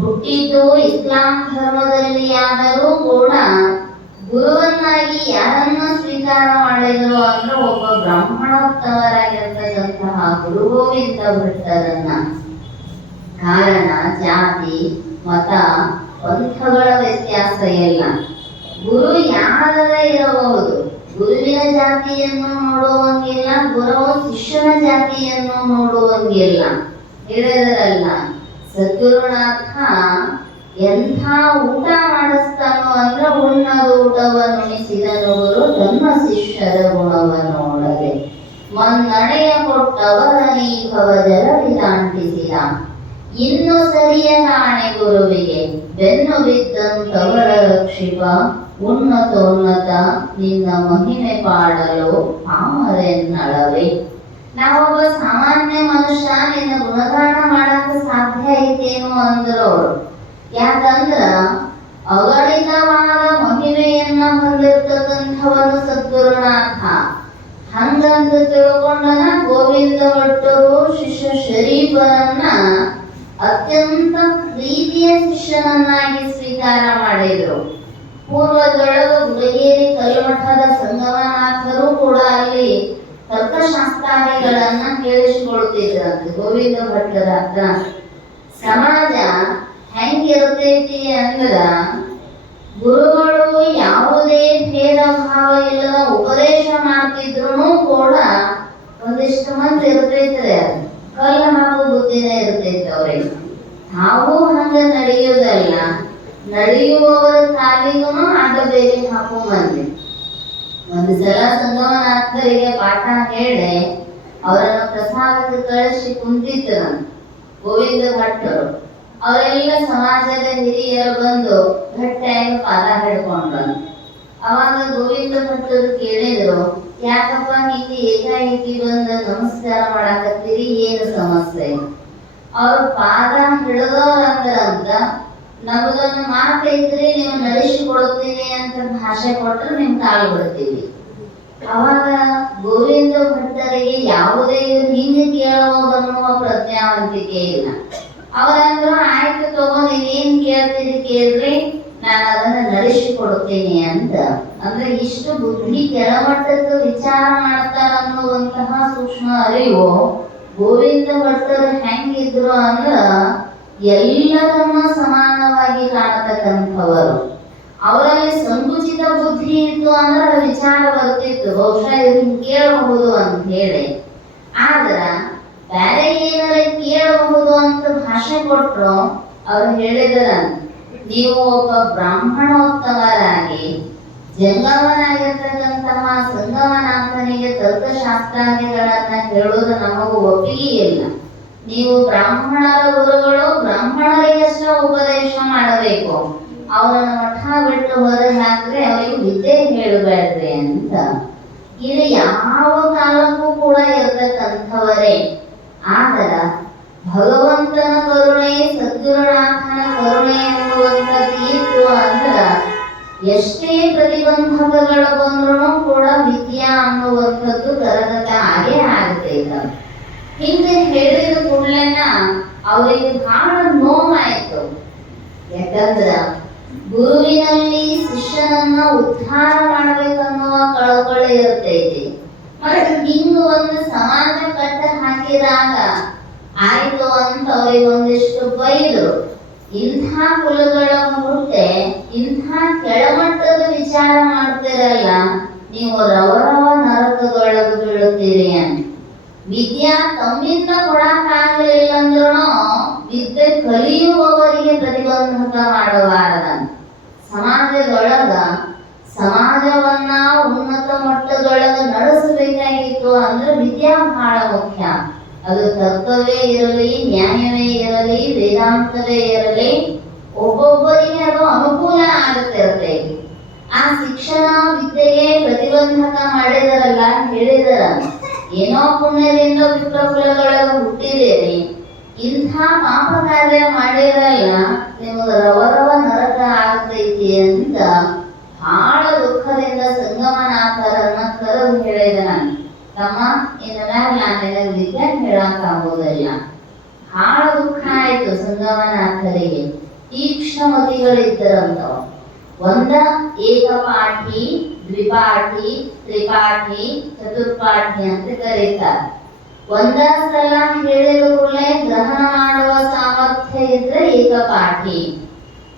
ಹುಟ್ಟಿದ್ದು ಇಸ್ಲಾಂ ಧರ್ಮದಲ್ಲಿ ಆದರೂ ಕೂಡ ಗುರುವನ್ನಾಗಿ ಯಾರನ್ನ ಸ್ವೀಕಾರ ಮಾಡಿದ್ರು ಅಂದ್ರೆ ಒಬ್ಬ ಬ್ರಾಹ್ಮಣೋತ್ತಮರಾಗಿರ್ತಕ್ಕಂತಹ ಗುರು ಗೋವಿಂದ ಭಟ್ಟರನ್ನ. ಕಾರಣ ಜಾತಿ, ಮತ, ಪಂಥಗಳ ವ್ಯತ್ಯಾಸ ಇಲ್ಲ. ಗುರು ಯಾರದ ಇರಬಹುದು. ಗುರುವಿನ ಜಾತಿಯನ್ನು ನೋಡುವಂಗಿಲ್ಲ, ಗುರುವು ಶಿಷ್ಯನ ಜಾತಿಯನ್ನು ನೋಡುವಂಗಿಲ್ಲ. ಹೇಳಿದ್ರಲ್ಲ ಸದ್ಗುರುನಾಥ ಎಂಥ ಊಟ ಮಾಡಿಸ್ತಾನೋ ಅಂದ್ರೆ ಉಣ್ಣದ ಊಟವನ್ನು ಉಣಿಸಿದನು ಗುರು ತನ್ನ ಶಿಷ್ಯರ ಗುಣವನ್ನು ನೋಡದೆ. ಮನ್ನಡೆಯ ಕೊಟ್ಟವರ ನೀಭವ ಜಲವಿದಾಂಟಿಸಿದ. ಇನ್ನು ಸರಿಯ ಕಾಣೆ ಗುರುವಿಗೆ ಬೆನ್ನು ಬಿದ್ದಂತವರ ರಕ್ಷಿಪ. ಉನ್ನತೋನ್ನತ ನಿನ್ನ ಮಹಿಮೆ ಪಾಡಲು ಪಾಮರೆನ್ನಳವೆ. ನಾವೊಬ್ಬ ಸಾಮಾನ್ಯ ಮನುಷ್ಯ ನಿನ್ನ ಗುಣಗಾನ ಮಾಡಕ್ಕೆ ಸಾಧ್ಯ ಐತೇನು ಅಂದ್ರು ಅವರು. ಯಾಕಂದ್ರ ಅಗಣಿತವಾದ ಮಹಿಮೆಯನ್ನ ಹೊಂದಿರ್ತಕ್ಕಂಥವನು ಸದ್ಗುರುನಾಥ. ಹಂಗಂತ ತಿಳ್ಕೊಂಡನ ಗೋವಿಂದ ಭಟ್ಟರು ಶಿಷ್ಯ ಶರೀಫರನ್ನ ಅತ್ಯಂತ ಪ್ರೀತಿಯ ಶಿಷ್ಯನನ್ನಾಗಿ ಸ್ವೀಕಾರ ಮಾಡಿದ್ರು. ಪೂರ್ವದೊಳಗ ಗುಡಗೇರಿ ಕಲ್ಮಠದ ಸಂಗಮನಾಥರು ಕೂಡ ಅಲ್ಲಿ ತರ್ಕಶಾಸ್ತ್ರಾದಿಗಳನ್ನ ಕೇಳಿಸಿಕೊಳ್ತಿದ್ರಂತೆ ಗೋವಿಂದ ಭಟ್ಟರ ಹತ್ರ. ಸಮಾಜ ಹೆಂಗಿರ್ತೈತಿ ಅಂದ್ರ ಗುರುಗಳು ಯಾವುದೇ ಭೇದ ಭಾವ ಇಲ್ಲದ ಉಪದೇಶ ಮಾಡ್ತಿದ್ರು ಕೂಡ ಒಂದಿಷ್ಟು ಮಂದಿ ಇರ್ತೈತ್ರೆ ಕಲ್ಲು ಹಾಕೋ ಬುದ್ಧಿನೇ ಇರ್ತೈತೆ ಅವ್ರಿಗೆ. ತಾವೂ ಹಂಗ ನಡೆಯುವುದಲ್ಲ, ನಡೆಯುವವರ ಕಾಲಿಗೂ ಅಡ್ಡ ಬೇರೆ ಹಾಕೋ ಮಂದಿ. ಒಂದು ಸಲ ಸಂಗಮನಾಥರಿಗೆ ಪಾಠ ಹೇಳಿ ಅವರನ್ನು ಪ್ರಸಾದಕ್ಕೆ ಕಳಿಸಿ ಕುಂತಿದ್ರು ಗೋವಿಂದ ಭಟ್ಟರು. ಅವರೆಲ್ಲ ಸಮಾಜದ ಹಿರಿಯರು ಬಂದು ಗಟ್ಟಿಯಾಗಿ ಪಾದ ಹಿಡ್ಕೊಂಡ್ರು. ಅವಾಗ ಗೋವಿಂದ ಭಟ್ಟರು ಕೇಳಿದ್ರು, ಯಾಕಪ್ಪ ಹಿಂಗೆ ಏಕಾಏಕಿ ಬಂದು ನಮಸ್ಕಾರ ಮಾಡಾಕತ್ತೀರಿ, ಏನು ಸಮಸ್ಯೆ? ಅವ್ರ ಪಾದ ಹಿಡಿದವ್ರಂದ್ರಂತ, ನಮಗೊಂದು ಮಾತೈತ್ರಿ, ನೀವು ನಡೆಸಿಕೊಡ್ತೀನಿ ಅಂತ ಭಾಷೆ ಕೊಟ್ಟರೆ ನಿಮ್ ಕಾಲು ಬಿಡ್ತೀವಿ. ಅವಾಗ ಗೋವಿಂದ ಭಟ್ಟರಿಗೆ ಯಾವುದೇ ಹಿಂಗೆ ಕೇಳುವುದನ್ನುವ ಪ್ರಜ್ಞಾವಂತಿಕೆ ಇಲ್ಲ. ಅವರಂದ್ರು, ಆಯ್ತು ತಗೋ, ನೀವೇನ್ ಕೇಳ್ತೀರಿ ಕೇಳ್ರಿ, ನಾನು ಅದನ್ನ ನಡೆಸಿಕೊಡ್ತೀನಿ ಅಂತ. ಅಂದ್ರೆ ಇಷ್ಟು ಬುದ್ಧಿ ಕೆಳಮಟ್ಟಕ್ಕೆ ವಿಚಾರ ಮಾಡ್ತಾರ ಅನ್ನುವಂತಹ ಸೂಕ್ಷ್ಮ ಅರಿವು ಗೋವಿಂದ ಭಟ್ಟರು ಹೆಂಗಿದ್ರು ಅಂದ್ರ ಎಲ್ಲರನ್ನ ಸಮಾನವಾಗಿ ಕಾಣತಕ್ಕಂಥವರು. ಅವರಲ್ಲಿ ಸಂಕುಚಿತ ಬುದ್ಧಿ ಇತ್ತು ಅಂದ್ರೆ ವಿಚಾರ ಬರ್ತಿತ್ತು, ಬಹುಶಃ ಇದನ್ನ ಕೇಳಬಹುದು ಅಂತ ಹೇಳಿ. ಆದ್ರ ಬೇರೆ ಏನಾರ ಕೇಳಬಹುದು ಅಂತ ಭಾಷೆ ಕೊಟ್ರು ಅವ್ರು ಹೇಳಿದ್ರ, ನೀವು ಒಬ್ಬ ಬ್ರಾಹ್ಮಣೋತ್ತಮರಾಗಿ ಜಂಗಮನಾಗಿರ್ತಕ್ಕಂತಹ ಸಂಗಮನಾಥನಿಗೆ ತರ್ಕಶಾಸ್ತ್ರಾದಿಗಳನ್ನ ಹೇಳುವುದು ನಮಗೂ ಒಪ್ಪಿಗೆ ಇಲ್ಲ. ನೀವು ಬ್ರಾಹ್ಮಣರ ಗುರುಗಳು, ಬ್ರಾಹ್ಮಣರಿಗಷ್ಟ ಉಪದೇಶ ಮಾಡಬೇಕು, ಅವರನ್ನ ಮಠ ಬಿಟ್ಟು ಹೊರಗೆ ಹಾಕ್ರೆ ಅವರಿಗೆ ವಿದ್ಯೆ ಹೇಳಬೇಡ್ರಿ ಅಂತ. ಇದು ಯಾವ ಕಾಲಕ್ಕೂ ಕೂಡ ಇರತಕ್ಕಂಥವರೇ. ಆದ್ರ ಭಗವಂತನ ಕರುಣೆ, ಸದ್ಗುರುನಾಥನ ಕರುಣೆ ಎನ್ನುವಂಥದ್ದು ಇತ್ತು ಅಂದ್ರ ಎಷ್ಟೇ ಪ್ರತಿಬಂಧಕಗಳು ಬಂದ್ರೂ ಕೂಡ ವಿದ್ಯಾ ಅನ್ನುವಂಥದ್ದು ಕರಗತ ಆಗೇ ಆಗ್ತೈತ. ಹಿಂದೆ ಹೇಳಿದ ಕೂಡಲೇನ ಅವರಿಗೆ ಬಹಳ ನೋವಾಯ್ತು. ಯಾಕಂದ್ರ ಗುರುವಿನಲ್ಲಿ ಶಿಷ್ಯನನ್ನ ಉದ್ಧಾರ ಮಾಡ್ಬೇಕನ್ನುವ ಕಳಕಳಿ ಇರ್ತೈತಿ. ಮತ್ತೆ ಹಿಂಗ ಒಂದು ಸಮಾಜ ಕಟ್ಟ ಹಾಕಿದಾಗ ಆಯ್ತು ಅಂತ ಅವ್ರಿಗೆ ಒಂದಿಷ್ಟು ಬೈದ್ರು. ಇಂಥ ಕುಲಗಳ ಹುಟ್ಟೆ, ಇಂಥ ಕೆಳಮಟ್ಟದ ವಿಚಾರ ಮಾಡ್ತಿರಲ್ಲ, ನೀವು ರವರವ ನರಕದೊಳಗೆ ಬೀಳುತ್ತೀರಿ ಅಂತ. ವಿದ್ಯಾ ತಮ್ಮಿಂದ ಕೊಡಕ್ಕಾಗಲಿಲ್ಲ ಅಂದ್ರೂ ವಿದ್ಯೆ ಕಲಿಯುವವರಿಗೆ ಪ್ರತಿಬಂಧಕ ಮಾಡಬಾರದಂತ. ಸಮಾಜದೊಳಗ ಸಮಾಜವನ್ನ ಉನ್ನತ ಮಟ್ಟದೊಳಗ ನಡೆಸಬೇಕಾಗಿತ್ತು ಅಂದ್ರೆ ವಿದ್ಯಾ ಬಹಳ ಮುಖ್ಯ. ಅದು ತತ್ವವೇ ಇರಲಿ, ನ್ಯಾಯವೇ ಇರಲಿ, ವೇದಾಂತವೇ ಇರಲಿ, ಒಬ್ಬೊಬ್ಬರಿಗೆ ಅದು ಅನುಕೂಲ ಆಗುತ್ತಿರುತ್ತೆ. ಆ ಶಿಕ್ಷಣ ವಿದ್ಯೆಗೆ ಪ್ರತಿಬಂಧಕ ಮಾಡಿದರಲ್ಲ, ಹೇಳಿದರ ಏನೋ ಪುಣ್ಯದಿಂದ ವಿಪ್ರಕುಲದೊಳಗ ಹುಟ್ಟಿದೇರಿ, ಇಂಥ ಪಾಪ ಕಾರ್ಯ ಮಾಡಿರಲ್ಲ, ನಿಮಗೆ ರವರವ ನರಕ ಆಗ್ತೈತಿ ಅಂತ ಬಹಳ ದುಃಖದಿಂದ ಸಂಗಮನಾಥರನ್ನ ಕರೆದು ಹೇಳಿದ. ತಮ್ಮ, ಇನ್ನು ಮ್ಯಾಲ ನಾನು ನಿನಗೆ ವಿದ್ಯೆ ಹೇಳಕ್ ಆಗೋದಿಲ್ಲ. ಬಹಳ ದುಃಖ ಆಯ್ತು ಸಂಗಮನಾಥರಿಗೆ. ತೀಕ್ಷ್ಣಮತಿಗಳಿದ್ದರಂತವ. ಒಂದ ಏಕಪಾಠಿ, ದ್ವಿಪಾಠಿ, ತ್ರಿಪಾಠಿ, ಚತುರ್ಪಾಠಿ ಅಂತ ಕರೀತಾರೆ. ಒಂದ ಸಲ ಹೇಳಿದ ಕೂಡಲೇ ಗ್ರಹಣ ಮಾಡುವ ಸಾಮರ್ಥ್ಯ ಇದ್ರೆ ಏಕಪಾಠಿ.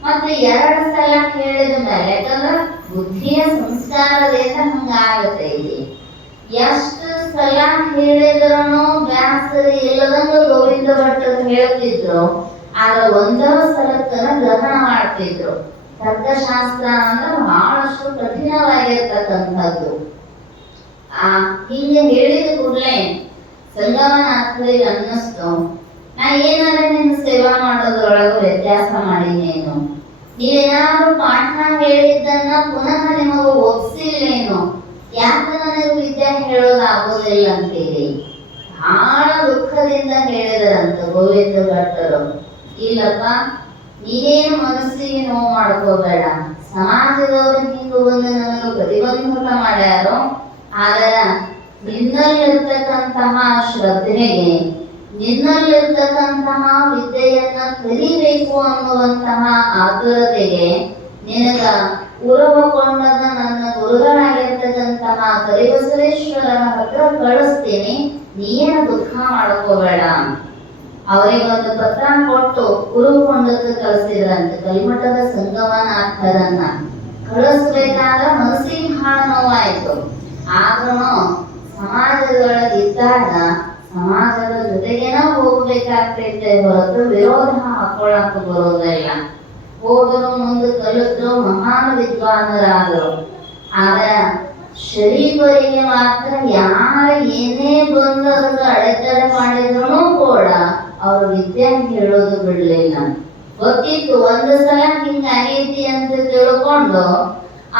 ಮತ್ತೆ ಎರಡು ಸಲ ಹೇಳಿದ ಮೇಲೆ, ಯಾಕಂದ್ರೆ ಬುದ್ಧಿಯ ಸಂಸ್ಕಾರದಿಂದ ಹಂಗಾಗತ್ತೆ. ಇಲ್ಲಿ ಎಷ್ಟು ಸಲ ಹೇಳಿದ್ರೂ ಬ್ಯಾಸರಿ ಇಲ್ಲದಂಗ ಗೋವಿಂದ ಭಟ್ಟರು ಹೇಳ್ತಿದ್ರು. ಆದ್ರೆ ಒಂದೋ ಸಲಕ್ಕನ ಗ್ರಹಣ ಮಾಡ್ತಿದ್ರು. ತರ್ಕಶಾಸ್ತ್ರ ಅಂದ್ರೆ ಬಹಳಷ್ಟು ಕಠಿಣವಾಗಿರ್ತಕ್ಕಂಥದ್ದು. ಹಿಂಗೆ ಹೇಳಿದ ಕೂಡಲೇ ಸಂಗಮನಾಥರಿಗೆ ಅನ್ನಿಸ್ತು, ನಾ ಏನಾರ ನಿನ್ನ ಸೇವಾ ಮಾಡೋದ್ರೊಳಗೆ ವ್ಯತ್ಯಾಸ ಮಾಡೀನೇನು? ನೀವೇನಾದ್ರೂ ಪಾಠ ಹೇಳಿದ್ದನ್ನ ಪುನಃ ನಿಮಗೂ ಒಪ್ಸಿಲ್ಲೇನು? ಯಾಕೆ ನನಗೆ ವಿದ್ಯೆ ಹೇಳೋದಾಗೋದಿಲ್ಲ ಅಂತೀರಿ? ಬಹಳ ದುಃಖದಿಂದ ಹೇಳಿದರಂತ ಗೋವಿಂದ ಭಟ್ಟರು. ಇಲ್ಲಪ್ಪ, ನೀನೇನು ಮನಸ್ಸಿಗೆ ನೋವು ಮಾಡ್ಕೋಬೇಡ. ಸಮಾಜದವರು ಹಿಂಗ ಬಂದು ನನಗೆ ಪ್ರತಿಬಂಧಕ ಮಾಡ್ಯಾರೋ, ಆದ್ರ ನಿನ್ನಲ್ಲಿರ್ತಕ್ಕಂತಹ ಶ್ರದ್ಧೆಗೆ, ನಿನ್ನಲ್ಲಿರ್ತಕ್ಕಂತಹ ವಿದ್ಯೆಯನ್ನ ಕಲಿಬೇಕು ಅನ್ನುವಂತಹ ಆತುರತೆಗೆ ನಿನಗ ಉರವಕೊಂಡದ ನನ್ನ ಗುರುಗಳಾಗಿರ್ತಕ್ಕಂತಹ ಕರಿಬಸವೇಶ್ವರನ ಹತ್ರ ಕಳಿಸ್ತೀನಿ, ನೀನು ದುಃಖ ಮಾಡ್ಕೋಬೇಡ. ಅವರಿಗೆ ಒಂದು ಪತ್ರ ಕೊಟ್ಟು ಉರುಕೊಂಡಕ್ಕೆ ಕಳಿಸಿದ್ರಂತೆ. ಕಲ್ಮಠದ ಸಂಗಮನಾಥರನ್ನ ಕಳಿಸ್ಬೇಕಾದ ಮನಸ್ಸಿಗೆ ಬಹಳ ನೋವಾಯ್ತು. ಆದ್ರೂ ಸಮಾಜದೊಳಗಿದ್ದಾಗ ಸಮಾಜದ ಜೊತೆಗೇನ ಹೋಗ್ಬೇಕಾಗ್ತೈತೆ ಹೊರತು ವಿರೋಧ ಹಾಕೊಳ್ಳಕ್ ಬರೋದಿಲ್ಲ. ಹೋದ್ರು, ಮುಂದೆ ಕಲಿದ್ರು, ಮಹಾನ್ ವಿದ್ವಾನರಾದ್ರು. ಆದ್ರೆ ಶರೀಫರಿಗೆ ಮಾತ್ರ ಯಾರ ಏನೇ ಬಂದು ಅದಕ್ಕೆ ಅಡೆತಡೆ ಮಾಡಿದ್ರು ಕೂಡ ಅವ್ರ ವಿದ್ಯೆ ಹೇಳೋದು ಬಿಡ್ಲಿಲ್ಲ. ಗೊತ್ತಿತ್ತು ಒಂದು ಸಲ ಹಿಂಗ ಆಗೈತಿ ಅಂತ ತಿಳ್ಕೊಂಡು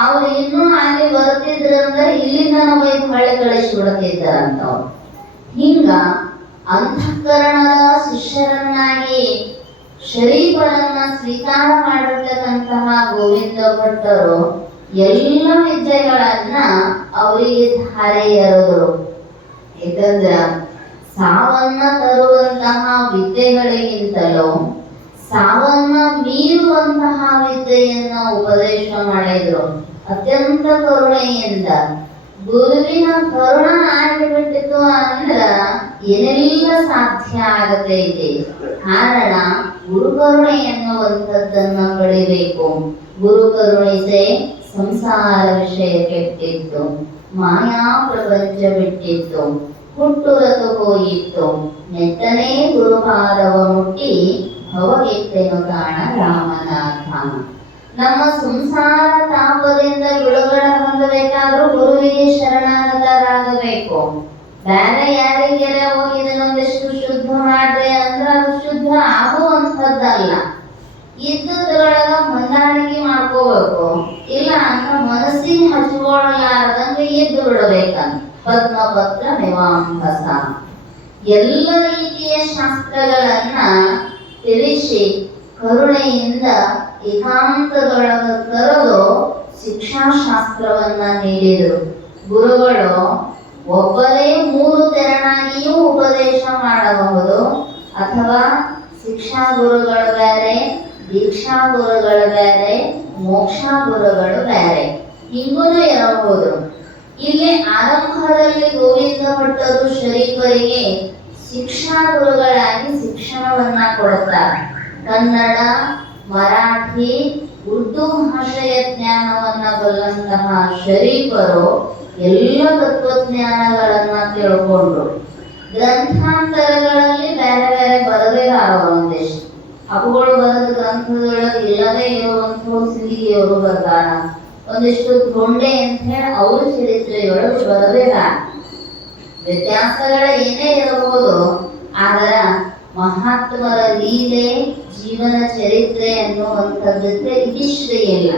ಅವ್ರು ಇನ್ನೂ ಅಲ್ಲಿ ಬರ್ತಿದ್ರಂದ್ರೆ ಇಲ್ಲಿಂದ ಒಯ್ದು ಹೊಳೆ ಕಳಿಸಿ ಬಿಡ್ತಿದ್ದಾರಂತವ್ರು. ಹಿಂಗ ಅಂತಃಕರಣದ ಶಿಷ್ಯರನ್ನಾಗಿ ಶರೀಫರನ್ನ ಸ್ವೀಕಾರ ಮಾಡಿರ್ತಕ್ಕಂತಹ ಗೋವಿಂದ ಭಟ್ಟರು ಎಲ್ಲ ವಿದ್ಯೆಗಳನ್ನ ಅವರಿಗೆ ಧಾರೆ ಎರೆದರು. ಯಾಕಂದ್ರ ಸಾವನ್ನ ತರುವಂತಹ ವಿದ್ಯೆಗಳಿಗಿಂತಲೂ ಸಾವನ್ನ ಮೀರುವಂತಹ ವಿದ್ಯೆಯನ್ನ ಉಪದೇಶ ಮಾಡಿದ್ರು. ಅತ್ಯಂತ ಕರುಣೆಯಿಂದ ಗುರುವಿನ ಕರುಣ ಆಗಿಬಿಟ್ಟಿತು ಅಂದ್ರ ಏನೆಲ್ಲ ಸಾಧ್ಯ ಆಗತೈತಿ. ಕಾರಣ ಗುರು ಕರುಣೆ ಎನ್ನುವಂಥದ್ದನ್ನ ಪಡಿಬೇಕು. ಗುರು ಕರುಣಿಸೆ ಸಂಸಾರ ವಿಷಯ ಕೆಟ್ಟಿತ್ತು, ಮಾಯಾ ಪ್ರಪಂಚ ಬಿಟ್ಟಿತ್ತು, ಹುಟ್ಟುರತು ಹೋಯಿತ್ತು, ನೆತ್ತನೇ ಗುರುಪಾದವ ಮುಟ್ಟಿ ಭವಗೆತ್ತೆನು ಕಾಣ ರಾಮನಾಥ. ನಮ್ಮ ಸಂಸಾರ ತಾಪದಿಂದ ಬಿಡುಗಡೆ ಹೊಂದಬೇಕಾದ್ರೂ ಗುರುವಿಗೆ ಶರಣಾಗತರಾಗಬೇಕು. ಬೇರೆ ಯಾರಿಗೆಲ್ಲ ಹೋಗಿ ಇದನ್ನೊಂದಿಷ್ಟು ಶುದ್ಧ ಮಾಡ್ರಿ ಅಂದ್ರೆ ಅದು ಶುದ್ಧ ಆಗುವಂಥದ್ದಲ್ಲ. ಇದ್ದದ್ರೊಳಗ ಹೊಂದಾಣಿಕೆ ಮಾಡ್ಕೋಬೇಕು. ಇಲ್ಲ ಅಂದ್ರೆ ಮನಸ್ಸಿಗೆ ಹಚ್ಕೊಳ್ಳಲಾರ್ದಂಗೆ ಇದ್ದು ಬಿಡಬೇಕಂತ. ಪದ್ಮಪತ್ರ ನಿವಾಂಬಸ ಎಲ್ಲ ರೀತಿಯ ಶಾಸ್ತ್ರಗಳನ್ನ ತಿಳಿಸಿ ಕರುಣೆಯಿಂದ ಏಕಾಂತದೊಳಗ ಕರೆದು ಶಿಕ್ಷಾಶಾಸ್ತ್ರವನ್ನ ನೀಡಿದರು. ಗುರುಗಳು ಒಬ್ಬರೇ 3 ತೆರನಾಗಿಯೂ ಉಪದೇಶ ಮಾಡಬಹುದು, ಅಥವಾ ಶಿಕ್ಷಾ ಗುರುಗಳು ಬೇರೆ, ದೀಕ್ಷಾ ಗುರುಗಳು ಬೇರೆ, ಮೋಕ್ಷ ಗುರುಗಳು ಬೇರೆ, ಹಿಂಗೂ ಇರಬಹುದು. ಇಲ್ಲಿ ಆರಂಭದಲ್ಲಿ ಗೋವಿಂದ ಭಟ್ಟರು ಶರೀಫರಿಗೆ ಶಿಕ್ಷಾ ಗುರುಗಳಾಗಿ ಶಿಕ್ಷಣವನ್ನ ಕೊಡುತ್ತಾರೆ. ಕನ್ನಡ, ಮರಾಠಿ, ಉರ್ದು ಭಾಷೆಯ ಜ್ಞಾನವನ್ನ ಬಲ್ಲಂತಹ ಶರೀಫರು ಎಲ್ಲ ತತ್ವಜ್ಞಾನಗಳನ್ನ ತಿಳ್ಕೊಂಡ್ರು. ಗ್ರಂಥಾಂತರಗಳಲ್ಲಿ ಬೇರೆ ಬೇರೆ ಬರದಿದಾರ ಒಂದಿಷ್ಟು. ಅವುಗಳು ಬರೆದ ಗ್ರಂಥದೊಳಗೆ ಇಲ್ಲದೇ ಇರುವಂತಹ ಸಿಂಧಿಗೆಯವರು ಬರ್ದಾರ. ಒಂದಿಷ್ಟು ಗೊಂಡೆ ಅಂತ ಹೇಳಿ ಅವ್ರ ಚರಿತ್ರೆಯೊಳಗೆ ಬರದಿದಾರ. ವ್ಯತ್ಯಾಸಗಳ ಏನೇ ಇರಬಹುದು, ಆದರ ಮಹಾತ್ಮರ ಲೀಲೆ, ಜೀವನ ಚರಿತ್ರೆ ಅನ್ನುವಂಥದ್ದಕ್ಕೆ ಇದಿಷ್ಟೇ ಇಲ್ಲ.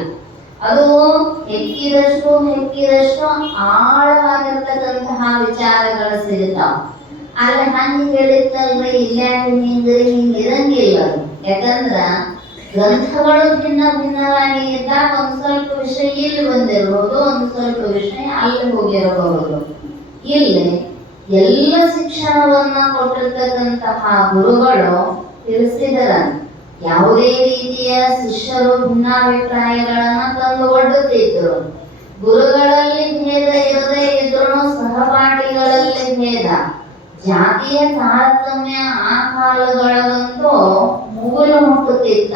ಅದು ಹೆಕ್ಕಿದಷ್ಟು ಆಳವಾಗಿರ್ತಕ್ಕಂತಹ ವಿಚಾರಗಳು ಸಿಗುತ್ತಾವ. ಅಲ್ಲಿ ಹಂಗೆ ಹೇಳಿತ್ತಲ್ರಿ, ಇಲ್ಲಾಂದ್ರೆ ಹಿಂಗಿರಂಗಿಲ್ಲ. ಯಾಕಂದ್ರ ಗ್ರಂಥಗಳು ಭಿನ್ನವಾಗಿ ಇದ್ದಾಗ ಒಂದ್ ಸ್ವಲ್ಪ ವಿಷಯ ಇಲ್ಲಿ ಬಂದಿರಬಹುದು, ಒಂದ್ ಸ್ವಲ್ಪ ವಿಷಯ ಅಲ್ಲಿ ಹೋಗಿರಬಹುದು. ಇಲ್ಲಿ ಎಲ್ಲ ಶಿಕ್ಷಣವನ್ನ ಕೊಟ್ಟಿರ್ತಕ್ಕಂತಹ ಗುರುಗಳು ತಿಳಿಸಿದರ ಯಾವುದೇ ರೀತಿಯ ಶಿಷ್ಯರು ಭಿನ್ನಾಭಿಪ್ರಾಯಗಳನ್ನ ತಂದು ಒಡ್ಡುತ್ತಿದ್ರು. ಗುರುಗಳಲ್ಲಿ ಭೇದ ಇರದೇ ಇದ್ರು ಸಹಪಾಠಿಗಳಲ್ಲಿ ಭೇದ, ಜಾತಿಯ ತಾರತಮ್ಯ ಆ ಕಾಲಗಳಂತೂ ಮುಗುಲು ಮುಟ್ಟುತ್ತಿತ್ತ.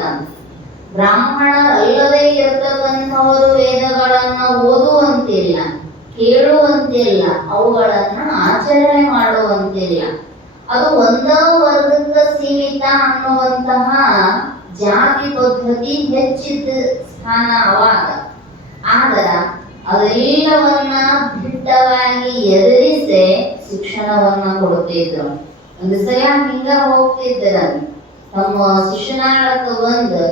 ಬ್ರಾಹ್ಮಣರಲ್ಲದೆ ಇರತಕ್ಕಂಥವರು ವೇದಗಳನ್ನ ಓದುವಂತಿಲ್ಲ, ಕೇಳುವಂತಿಲ್ಲ, ಅವುಗಳನ್ನ ಆಚರಣೆ ಮಾಡುವಂತಿಲ್ಲ. ಅದು ಒಂದೇ ವರ್ಗಕ್ಕೆ ಸೀಮಿತ ಅನ್ನುವಂತಹ ಜಾತಿ ಪದ್ಧತಿ ಹೆಚ್ಚಿದ್ದ ಸ್ಥಾನ ಅವಾಗ. ಆದ್ರ ಅದೆಲ್ಲವನ್ನ ದಿಟ್ಟವಾಗಿ ಎದುರಿಸಿ ಶಿಕ್ಷಣವನ್ನ ಕೊಡುತ್ತಿದ್ರು. ಒಂದು ಸಲ ಹಿಂಗ ಹೋಗ್ತಿದ್ರ, ತಮ್ಮ ಶಿಕ್ಷಣಕ್ಕೆ ಬಂದು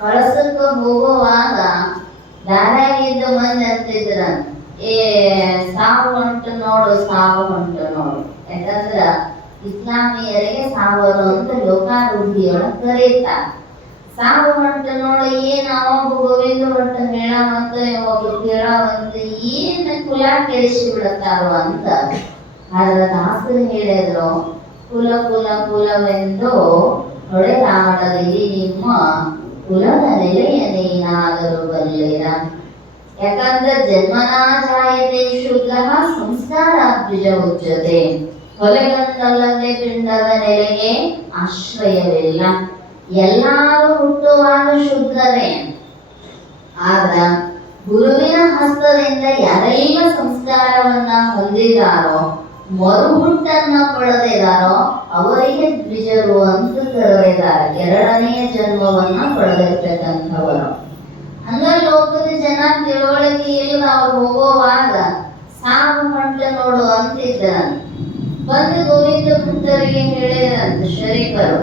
ಕಳಸಕ್ಕೆ ಹೋಗುವಾಗ ದಾರಿಯಾಗಿದ್ದ ಮಂದಿ ಅಂತಿದ್ರ, ಸಾವು ಹೊಂಟು ನೋಡು, ಸಾವು ಹೊಂಟು ನೋಡು. ಯಾಕಂದ್ರ ಇಸ್ಲಾಮಿಯರಿಗೆ ಸಾವರು ಅಂತ ಲೋಕಾರೂಢಿಯೊಳಗೆ ಕರೀತಾರೆ. ಸಾವು ಹೊಂಟು ನೋಡು, ಏನ್ ಅವಾಗ ಗೋವಿಂದ ಭಟ್ಟ ಹೇಳವಂತ ಒಬ್ರು ಕೇಳವಂತ ಏನ್ ಕುಲ ಕೆಡಿಸಿ ಬಿಡುತ್ತಾರೋ ಅಂತ. ಆದ್ರೆ ದಾಸರು ಹೇಳಿದ್ರು, ಕುಲ ಕುಲ ಕುಲವೆಂದು ಹೊಡೆದಾಡಲಿ ನಿಮ್ಮ ಕುಲದ ನೆಲೆಯನೇನಾದರೂ ಬಲ್ಲಿರ. ಯಾಕಂದ್ರೆ ಜನ್ಮನಾ ಜಾಯತೆ ಶುದ್ಧ ಸಂಸ್ಕಾರ ದ್ವಿಜ ಉಚ್ಯತೆ. ಹೊಲೆಗಂತಲ್ಲದೆ ಪಿಂಡದ ನೆಲೆಗೆ ಆಶ್ರಯವಿಲ್ಲ. ಎಲ್ಲಾರು ಹುಟ್ಟುವಾಗ ಶುದ್ಧರೇ. ಆದ್ರ ಗುರುವಿನ ಹಸ್ತದಿಂದ ಯಾರೆಲ್ಲ ಸಂಸ್ಕಾರವನ್ನ ಹೊಂದಿದಾರೋ, ಮರುಹುಟ್ಟನ್ನ ಪಡೆದಿದಾರೋ ಅವರಿಗೆ ದ್ವಿಜರು ಅಂತ ಕರೆದಿದ್ದಾರೆ. 2ನೇ ಜನ್ಮವನ್ನ ಪಡೆದಿರ್ತಕ್ಕಂಥವರು. ಹಂಗ ಲೋಕದ ಜನ ತಿಳುವಳಿಕೆಯಲ್ಲಿ ಅವ್ರು ಹೋಗುವಾಗ ಸಾವು ಹೊಂಟ ನೋಡು ಅಂತಿದ್ರಂತ. ಬಂದು ಗೋವಿಂದ ಭಟ್ಟರಿಗೆ ಹೇಳಿದ್ರಂತ ಶರೀಫರು,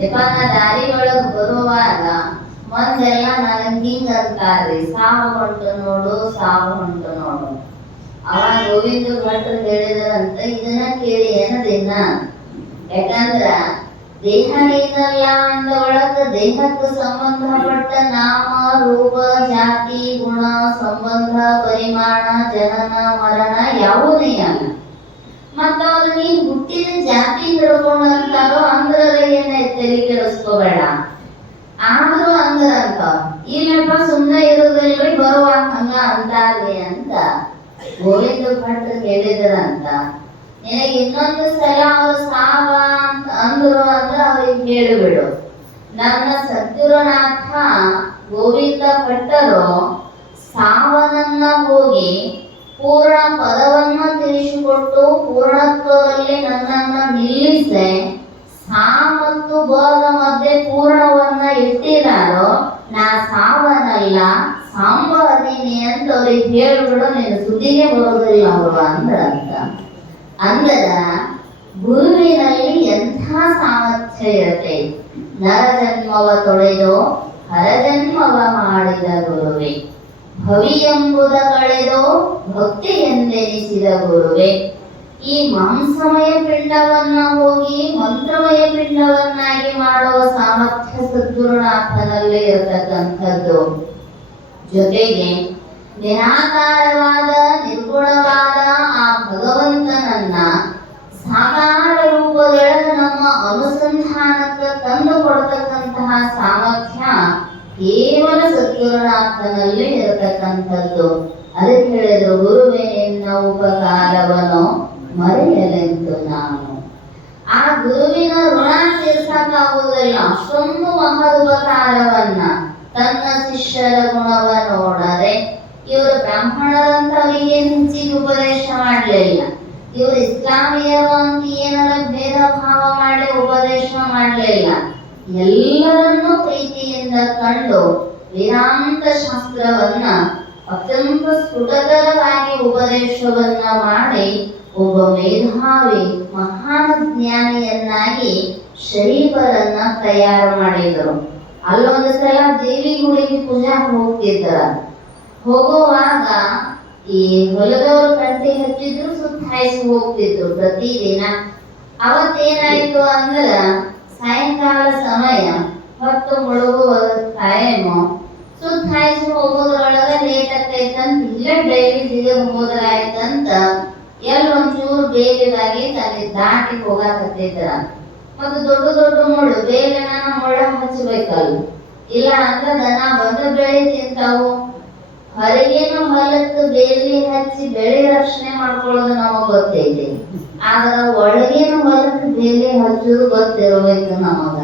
ಯಪ್ಪ ನಾ ದಾರಿ ಒಳಗ್ ಬರುವಾಗ ಮಂದೆಲ್ಲ ನನಗ್ ಹಿಂಗ ಅಂತಾರ್ರಿ, ಸಾವು ಹೊಂಟು ನೋಡು, ಸಾವು ಹೊಂಟು ನೋಡು. ಅವಾಗ ಗೋವಿಂದ ಭಟ್ರು ಹೇಳಿದ್ರಂತ, ಇದನ್ನ ಕೇಳಿ ಏನದಿನ್ನ, ಯಾಕಂದ್ರ ದೇಹ ಏನಲ್ಲ ಅಂದ ಒಳಗ ದೇಹಕ್ಕೆ ಸಂಬಂಧಪಟ್ಟ ನಾಮ ರೂಪ ಜಾತಿ ಗುಣ ಸಂಬಂಧ ಪರಿಮಾಣ ಜನನ ಮರಣ ಯಾವುದೇ ಅಲ್ಲ. ಮತ್ತ ಅವ್ರು ನೀನ್ ಹುಟ್ಟಿದ ಜಾತಿ ಹಿಡ್ಕೊಂಡಂತಾರೋ ಅಂದ್ರ ಏನ ತಲೆ ಕೆಡಿಸ್ಕೋಬೇಡ. ಆದ್ರೂ ಅಂದ್ರಂತ, ಇಲ್ಲಪ್ಪ ಸುಮ್ಮನೆ ಇರುದಿಲ್ರಿ ಬರುವಾಗ ಹಂಗ ಅಂತಾರ್ರಿ ಅಂತ ಗೋವಿಂದ ಭಟ್ರು ಹೇಳಿದ್ರಂತ. ನಿನಗೆ ಇನ್ನೊಂದು ಸಲ ಅವ್ರು ಸಾವ ಅಂತ ಅಂದ್ರು ಅಂದ್ರೆ ಅವ್ರಿಗೆ ಹೇಳಿಬಿಡು, ನನ್ನ ಸದ್ಗುರುನಾಥ ಗೋವಿಂದ ಭಟ್ಟರು ಸಾವನನ್ನ ಹೋಗಿ ಪೂರ್ಣ ಪದವನ್ನ ತಿಳಿಸಿಕೊಟ್ಟು ಪೂರ್ಣತ್ವದಲ್ಲಿ ನನ್ನನ್ನ ನಿಲ್ಲಿಸೆ ಸಾ ಮತ್ತು ಬೋಧ ಮಧ್ಯೆ ಪೂರ್ಣವನ್ನ ಇಟ್ಟಿದಾರೋ, ನಾ ಸಾವನಲ್ಲ ಸಾಂಬ ಅದೀನಿ ಅಂತ ಅವ್ರಿಗೆ ಹೇಳ್ಬಿಡು, ನೀನು ಸುದ್ದಿಗೆ ಬರೋದಿಲ್ಲ ಅವರು ಅಂದ್ರಂತ. ಅಂದ್ರ ಗುರುವಿನಲ್ಲಿ ಎಂಥ ಸಾಮರ್ಥ್ಯ ಇರುತ್ತೆ. ನರಜನ್ಮವ ತೊಳೆದು ಹರಜನ್ಮವ ಮಾಡಿದ ಗುರುವೇ, ಭವಿ ಎಂಬುದ ಕಳೆದು ಭಕ್ತಿ ಎಂದೆನಿಸಿದ ಗುರುವೇ. ಈ ಮಾಂಸಮಯ ಪಿಂಡವನ್ನ ಹೋಗಿ ಮಂತ್ರಮಯ ಪಿಂಡವನ್ನಾಗಿ ಮಾಡುವ ಸಾಮರ್ಥ್ಯ ಸದ್ಗುರುನಾಥನಲ್ಲಿ ಇರತಕ್ಕಂಥದ್ದು. ಜೊತೆಗೆ ನಿರಾಕಾರವಾದ ನಿರ್ಗುಣವಾದ ಆ ಭಗವಂತನನ್ನ ಸಾಕಾರ ರೂಪದೊಳಗೆ ನಮ್ಮ ಅನುಸಂಧಾನಕ್ಕೆ ತಂದು ಕೊಡ್ತಕ್ಕಂತಹ ಸಾಮರ್ಥ್ಯ ಕೇವಲ ಸದ್ಗುರುನಾಥನಲ್ಲಿ ಇರತಕ್ಕಂಥದ್ದು. ಅದಕ್ಕೆ ಹೇಳಿದ್ರು, ಗುರುವೇ ನಿನ್ನ ಉಪಕಾರವನ್ನು ಮರೆಯಲೆಂದು ನಾನು. ಆ ಗುರುವಿನ ಋಣ ತೀರ್ಸಕ್ಕಾಗುವುದಿಲ್ಲ. ಅಷ್ಟೊಂದು ಮಹದುಪಕಾರವನ್ನ ತನ್ನ ಶಿಷ್ಯರ ಗುಣವ ನೋಡದೆ, ಇವರು ಬ್ರಾಹ್ಮಣರಂತವರಿಗೆ ಹೆಚ್ಚಿಗೆ ಉಪದೇಶ ಮಾಡಲಿಲ್ಲ. ಇವರು ಇಸ್ಲಾಮಿಯರು ಅಂತ ಏನಾರ ಭೇದ ಭಾವ ಮಾಡಿ ಉಪದೇಶ ಮಾಡಲಿಲ್ಲ. ಎಲ್ಲರನ್ನೂ ಪ್ರೀತಿಯಿಂದ ಕಂಡು ವೇದಾಂತ ಶಾಸ್ತ್ರವನ್ನ ಅತ್ಯಂತ ಸ್ಫುಟಕರವಾಗಿ ಉಪದೇಶವನ್ನ ಮಾಡಿ ಒಬ್ಬ ಮೇಧಾವಿ ಮಹಾನ್ ಜ್ಞಾನಿಯನ್ನಾಗಿ ಶರೀಫರನ್ನ ತಯಾರು ಮಾಡಿದರು. ಅಲ್ಲೊಂದು ಸಲ ದೇವಿ ಗುಡಿಗೆ ಪೂಜಾಕ್ಕೆ ಹೋಗ್ತಿದ್ರ. ಹೋಗುವಾಗ ಈ ಹೊಲದವರು ಕಂಟಿ ಹಚ್ಚಿದ್ರು ಸುತ್ತ ಹಾಯಿಸಿ ಹೋಗ್ತಿದ್ರು ಪ್ರತಿದಿನ. ಅವತ್ತೇನಾಯ್ತು ಅಂದ್ರ ಸಾಯಂಕಾಲ ಸಮಯ ಹೊತ್ತು ಮುಳುಗುವ ಟೈಮು, ಸುತ್ತ ಹಾಯಿಸಿ ಹೋಗೋದ್ರೊಳಗ ಲೇಟ್ ಆಕೈತಂತ ಇಲ್ಲ ಡೈಲಿ ಸಿಗದ್ ಹೋದ್ರಾಯ್ತಂತ ಎಲ್ಲೊಂಚೂರು ಬೇಗವಾಗಿ ಅಲ್ಲಿ ದಾಟಿ ಹೋಗಾಕತ್ತಿದ್ರ. ಮತ್ತು ದೊಡ್ಡ ದೊಡ್ಡ ಮುಳ್ಳು, ಬೇಗನ ಮುಳ್ಳ ಹಚ್ಚಬೇಕಲ್ಲ, ಇಲ್ಲ ಅಂದ್ರೆ ದನ ಬಂದ ಬೆಳೆ ತಿಂತಾವು. ಹೊರಗೇನು ಹೊಲಕ್ಕೆ ಬೇಲಿ ಹಚ್ಚಿ ಬೆಳೆ ರಕ್ಷಣೆ ಮಾಡ್ಕೊಳ್ಳೋದು ನಮಗ್ ಗೊತ್ತೈತಿ, ಆದ್ರ ಒಳಗೇನು ಹೊಲಕ್ಕೆ ಬೇಲಿ ಹಚ್ಚೋದು ಗೊತ್ತಿರಬೇಕು ನಮಗ.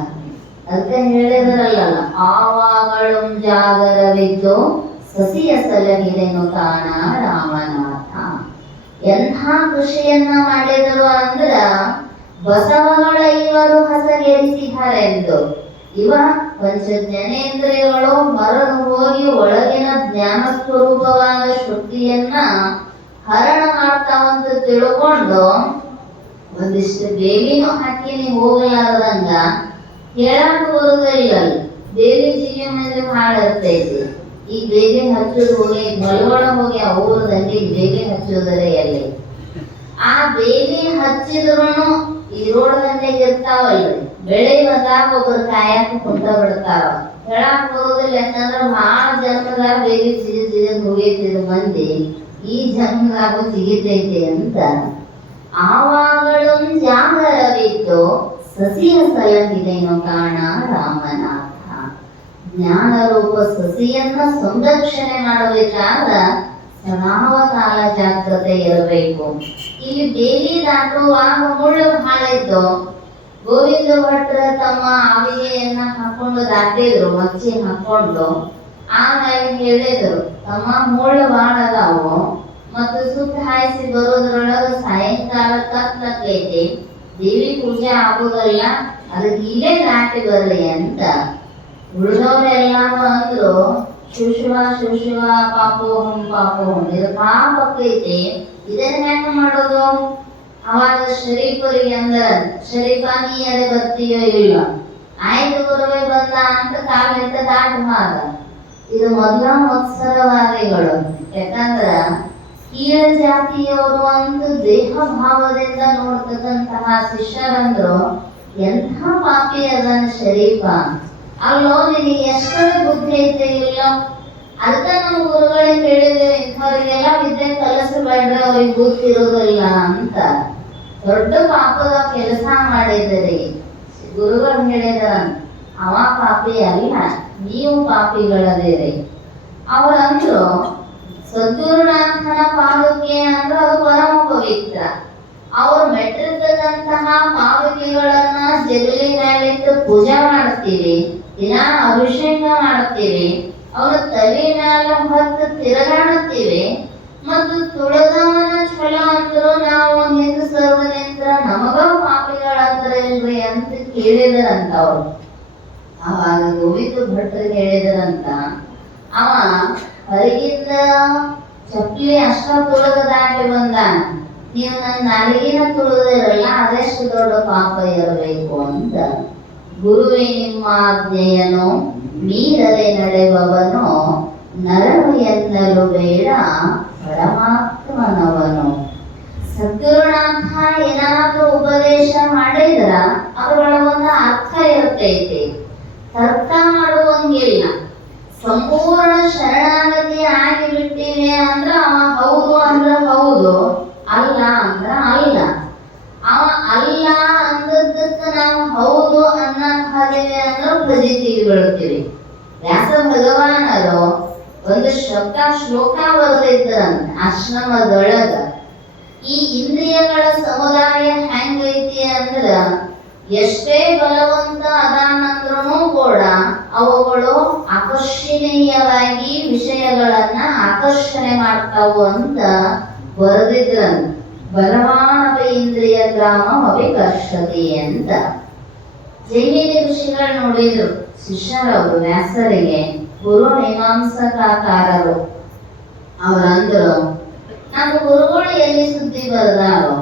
ಅದಕ್ಕೆ ಹೇಳಿದ್ರಲ್ಲ, ಆವಾಗಳು ಜಾಗರವಿದ್ದು ಸಸಿಯ ಸಲಹಿದೆನು ತಾಣ ರಾಮನಾಥ. ಎಂಥ ಕೃಷಿಯನ್ನ ಮಾಡಿದರು ಅಂದ್ರ ಬಸವಗಳ ಇವರು ಹಸಗೆಡಿಸಿದ್ದಾರೆಂದು. ಇವ ಪಂಚ ಜ್ಞಾನೇಂದ್ರಿಯಗಳು ಮರಳು ಹೋಗಿ ಒಳಗಿನ ಜ್ಞಾನ ಸ್ವರೂಪವಾದ ಶಕ್ತಿಯನ್ನ ಹರಣ ಮಾಡ್ತಾವಂತ ತಿಳ್ಕೊಂಡು ಒಂದಿಷ್ಟು ಬೇವಿನೂ ಹಾಕಿ ನೀವು ಹೋಗಲಾರ್ದಂಗ ಹೇಳಕ್ ಬರುದಿಲ್ಲ. ಬೇಲಿ ಜೀವ ಮೇಲೆ ಮಾಡಿರ್ತೈತಿ. ಈ ಬೇಲಿ ಹಚ್ಚೋದು ಹೋಗಿ ಹೊಲಗಳ ಹೋಗಿ ಅವ್ರ ದಂಡಿಗೆ ಬೇಲಿ ಹಚ್ಚೋದರೆ ಎಲ್ಲಿ. ಆ ಬೇಲಿ ಹಚ್ಚಿದ್ರು ಈ ರೋಡ್ ದಂಡೆಗೆ ಇರ್ತಾವಲ್ರಿ, ಬೆಳೆ ಬಂದಾಗ ಒಬ್ಬರು ಕಾಯಕ ಕುಂತ ಬಿಡ್ತಾವ. ಹೇಳಕ್ ಬರೋದಿಲ್ಲ, ಯಾಕಂದ್ರ ಬಹಳ ಜನ್ಮದಾಗ ಬೇಲಿ ಸಿಗಿದ್ ಹೋಗಿರ್ತಿದ್ರು ಮಂದಿ, ಈ ಜನ್ಮದಾಗ ಸಿಗಿತೈತಿ ಅಂತ. ಆವಾಗಳು ಜಾಗರವಿದ್ದು ಸಸಿಯ ಸಲಹಿದೆನು ಕಾಣ ರಾಮನಾಥ. ಜ್ಞಾನ ರೂಪ ಸಸಿಯನ್ನ ಸಂರಕ್ಷಣೆ ಮಾಡಬೇಕಾದ ಸದಾವಕಾಲ ಜಾಗ್ರತೆ ಇರಬೇಕು. ಇಲ್ಲಿ ಬೇಲಿ ದಾಟುವಾಗ ಮುಳ್ಳು ಬಹಳ ಇದ್ದು ಗೋವಿಂದ ಭಟ್ರ ತಮ್ಮ ಆವಿಗೆಯನ್ನ ಹಾಕೊಂಡು ದಾಟಿದ್ರು, ಮಚ್ಚಿ ಹಾಕೊಂಡು. ಆಮೇಲೆ ಹೇಳಿದ್ರು, ತಮ್ಮ ಮುಳ್ಳು ಬಹಳ ಅದಾವು ಮತ್ತು ಸುತ್ತ ಹಾಯಿಸಿ ಬರೋದ್ರೊಳಗ ಸಾಯಂಕಾಲ ಕತ್ತೈತಿ, ದೇವಿ ಪೂಜೆ ಆಗುದಲ್ಲ, ಅದಕ್ಕೆ ಇಲ್ಲೇ ದಾಟಿ ಬರ್ಲಿ ಅಂತ. ಉಳಿದವ್ರೆಲ್ಲಾನು ಅಂದ್ರು, ಶಿವ ಶಿವ ಶಿವ ಪಾಪೋಹಂ ಪಾಪೋಹಂ, ಇದು ಪಾಪಕ್ಕೈತಿ, ಇದನ್ನ ಹೆಂಗ ಮಾಡೋದು? ಅವಾಗ ಶರೀಫರಿಗೆ ಅಂದ್ರ, ಶರೀಫ ನೀ ಅದೇ ಬರ್ತೀಯೋ ಇಲ್ಲ? ಆಯ್ತು ಗುರುವೇ ಬಂದ ಅಂತ ಕಾಲಿಟ್ಟ ದಾಟ ಮಾಡ. ಇದು ಮೊದಲ ಮತ್ಸರವಾದಿಗಳು. ಯಾಕಂದ್ರ ಕೀಳ ಜಾತಿಯವರು ಅಂತ ದೇಹ ಭಾವದಿಂದ ನೋಡ್ತಕ್ಕಂತಹ ಶಿಷ್ಯರಂದ್ರು ಎಂಥ ಪಾಪಿ ಅದನ್ನ ಶರೀಫ, ಅಲ್ಲೋ ನಿನಗೆ ಎಷ್ಟರ ಬುದ್ಧಿ ಐತೆ ಇಲ್ಲ. ಅದಕ್ಕ ನಮ್ಮ ಗುರುಗಳಿಗೆ ಹೇಳಿದ್ರೆ ಇಂಥವ್ರಿಗೆಲ್ಲ ವಿದ್ಯೆ ಕಲಿಸಬೇಡ್ರೆ ಅವ್ರಿಗೆ ಬುದ್ಧಿ ಇರೋದಿಲ್ಲ ಅಂತ. ದೊಡ್ಡ ಪಾಪದ ಕೆಲಸ ಮಾಡಿದಿರಿ. ಗುರುಗಳು ಹೇಳಿದ್ರ ಅವ ಪಾಪಿ ಅಲ್ಲ, ನೀವು ಪಾಪಿಗಳದಿರಿ. ಅವರಂದ್ರು ಸದ್ಗುರುನಾಥನ ಪಾದುಕೆ ಅಂದ್ರೆ ಅದು ಪರಮ ಪವಿತ್ರ. ಅವ್ರು ಮೆಟ್ಟಿರ್ತಕ್ಕಂತಹ ಪಾದುಕೆಗಳನ್ನ ಜಗಲಿ ಮೇಲಿಟ್ಟು ಪೂಜೆ ಮಾಡ್ತೀವಿ, ದಿನ ಅಭಿಷೇಕ ಮಾಡ್ತೀವಿ, ಅವರ ತಲೆ ಮೇಲೆ ಹೊತ್ತು ತಿರುಗಾಡುತ್ತೀವಿ. ಮತ್ತು ತುಳದವನ ಛಲ ಅಂದ್ರು ನಾವು ಹಿಂದೂ ಸರ್ವನಿಂದ ನಮಗ ಪಾಪಿಗಳಂದ್ರ ಇಲ್ರಿ ಅಂತ ಕೇಳಿದರಂತ ಅವ್ರು. ಅವಾಗ ಗೋವಿಂದ ಭಟ್ರಿಗೆ ಹೇಳಿದರಂತ, ಅವ ಹೊರಗಿಂದ ಚಪ್ಪಲಿ ಅಷ್ಟ ತುಳದ ದಾಟಿ ಬಂದ, ನೀವು ನನ್ನ ನಾಲಿಗೆನ ತುಳಿದಿರಲ್ಲ, ಅದೆಷ್ಟು ದೊಡ್ಡ ಪಾಪ ಇರಬೇಕು ಅಂತ. ಗುರುವೇ ನಿಮ್ಮ ಆಜ್ಞೆಯನು ಮೀರದೆ ನಡೆಯುವವನು ನರನು ಎನ್ನಲು ಬೇಡ ಪರಮಾತ್ಮನವನು. ಸದ್ಗುರುನಾಥ ಏನಾದ್ರೂ ಉಪದೇಶ ಮಾಡಿದ್ರ ಅವುಗಳ ಒಂದು ಅರ್ಥ ಇರ್ತೈತಿ, ತರ್ಕ ಮಾಡುವಂಗಿಲ್ಲ. ಸಂಪೂರ್ಣ ಶರಣಾಗತಿ ಆಗಿಬಿಟ್ಟಿವೆ ಅಂದ್ರ ಅವ ಹೌದು ಅಂದ್ರ ಹೌದು, ಅಲ್ಲ ಅಂದ್ರ ಅಲ್ಲ. ಅವ ಅಲ್ಲ ಅಂದದ್ದಕ್ಕ ನಾವು ಹೌದು ಅನ್ನಕ್ ಹಾದಿವೆ ಅಂದ್ರೆ ಫಜಿತಿಗೆ ಬೀಳ್ತೀವಿ. ವ್ಯಾಸ ಭಗವಾನರು ಒಂದು ಶ್ಲೋಕ ಬರೆದಿದ್ದರಂತ ಆಶ್ರಮದೊಳಗ. ಈ ಇಂದ್ರಿಯಗಳ ಸಮುದಾಯ ಹೆಂಗೈತಿ ಅಂದ್ರ ಎಷ್ಟೇ ಬಲವಂತ ಅದಾನಂದ್ರೂ ಕೂಡ ಅವುಗಳು ಆಕರ್ಷಣೀಯವಾಗಿ ವಿಷಯಗಳನ್ನ ಆಕರ್ಷಣೆ ಮಾಡ್ತಾವು ಅಂತ ಬರೆದಿದ್ರಂತ. ಬಲವಾನವೇ ಇಂದ್ರಿಯ ಗ್ರಾಮ ಅವಿಕರ್ಷತಿ ಅಂತ. ಜೈಮಿನಿ ಋಷಿಗಳು ನೋಡಿದ್ರು ಶಿಷ್ಯರವರು ವ್ಯಾಸರಿಗೆ, ಗುರು ಮೀಮಾಂಸಕಾರರು. ಅವರಂದ್ರು, ನಮ್ಮ ಗುರುಗಳು ಎಲ್ಲಿ ಸುದ್ದಿ ಬರದಾರೋ,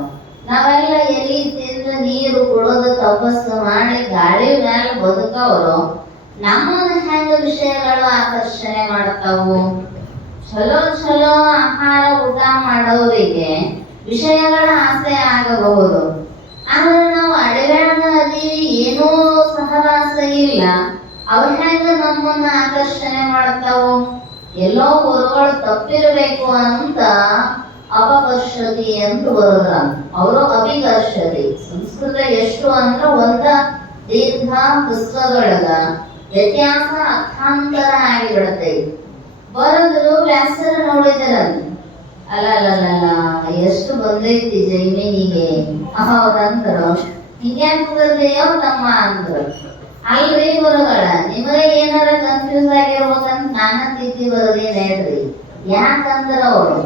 ನಾವೆಲ್ಲ ಎಲ್ಲಿ ತಿಂದು ನೀರು ಕುಡಿದು ತಪಸ್ಸು ಮಾಡಿ ಗಾಳಿ ಮೇಲೆ ಬದುಕವರು, ನಮ್ಮನ್ನ ಹೆಂಗ ವಿಷಯಗಳು ಆಕರ್ಷಣೆ ಮಾಡ್ತಾವು? ಚಲೋ ಚಲೋ ಆಹಾರ ಊಟ ಮಾಡೋರಿಗೆ ವಿಷಯಗಳ ಆಸೆ ಆಗಬಹುದು, ಆದ್ರೆ ನಾವು ಅಡವ್ಯಾಗ ಅದೀವಿ, ಏನೂ ಸಹವಾಸ ಇಲ್ಲ, ಅವ ಹೆಂಗ ನಮ್ಮನ್ನ ಆಕರ್ಷಣೆ ಮಾಡ್ತಾವು? ಎಲ್ಲೋ ಗುರುಗಳು ತಪ್ಪಿರಬೇಕು ಅಂತ ಅಪಕರ್ಷತಿ ಅಂತ ಬರೋದ್ರ, ಅವರು ಅಭಿಕರ್ಷತಿ. ಸಂಸ್ಕೃತ ಎಷ್ಟು ಅಂದ್ರ ಒಂದ ದೀರ್ಘ ಪುಸ್ತಕದೊಳಗ ವ್ಯತ್ಯಾಸ ಅರ್ಥಾಂತರ ಆಗಿಬಿಡತೈತಿ. ಬರೋದು ವ್ಯಾಸರ ನೋಡಿದರಂತ, ಅಲ್ಲ ಎಷ್ಟು ಬಂದೈತಿ ಜೈಮಿನಿಗೆ. ಹೌದಂದ್ರು, ಹಿಂಗ್ಯಾಕ್ ಬರ್ದೆಯೋ ತಮ್ಮ ಅಂದ್ರು. ಅಲ್ರಿ ಗುರುಗಳ, ನಿಮಗೆ ಏನಾರ ಕನ್ಫ್ಯೂಸ್ ಆಗಿರ್ಬೇಕಂತ ನಾನ ತಿದ್ದಿ ಬರೋದೇನ್ ಹೇಳ್ರಿ. ಯಾಕಂದ್ರ ಅವರು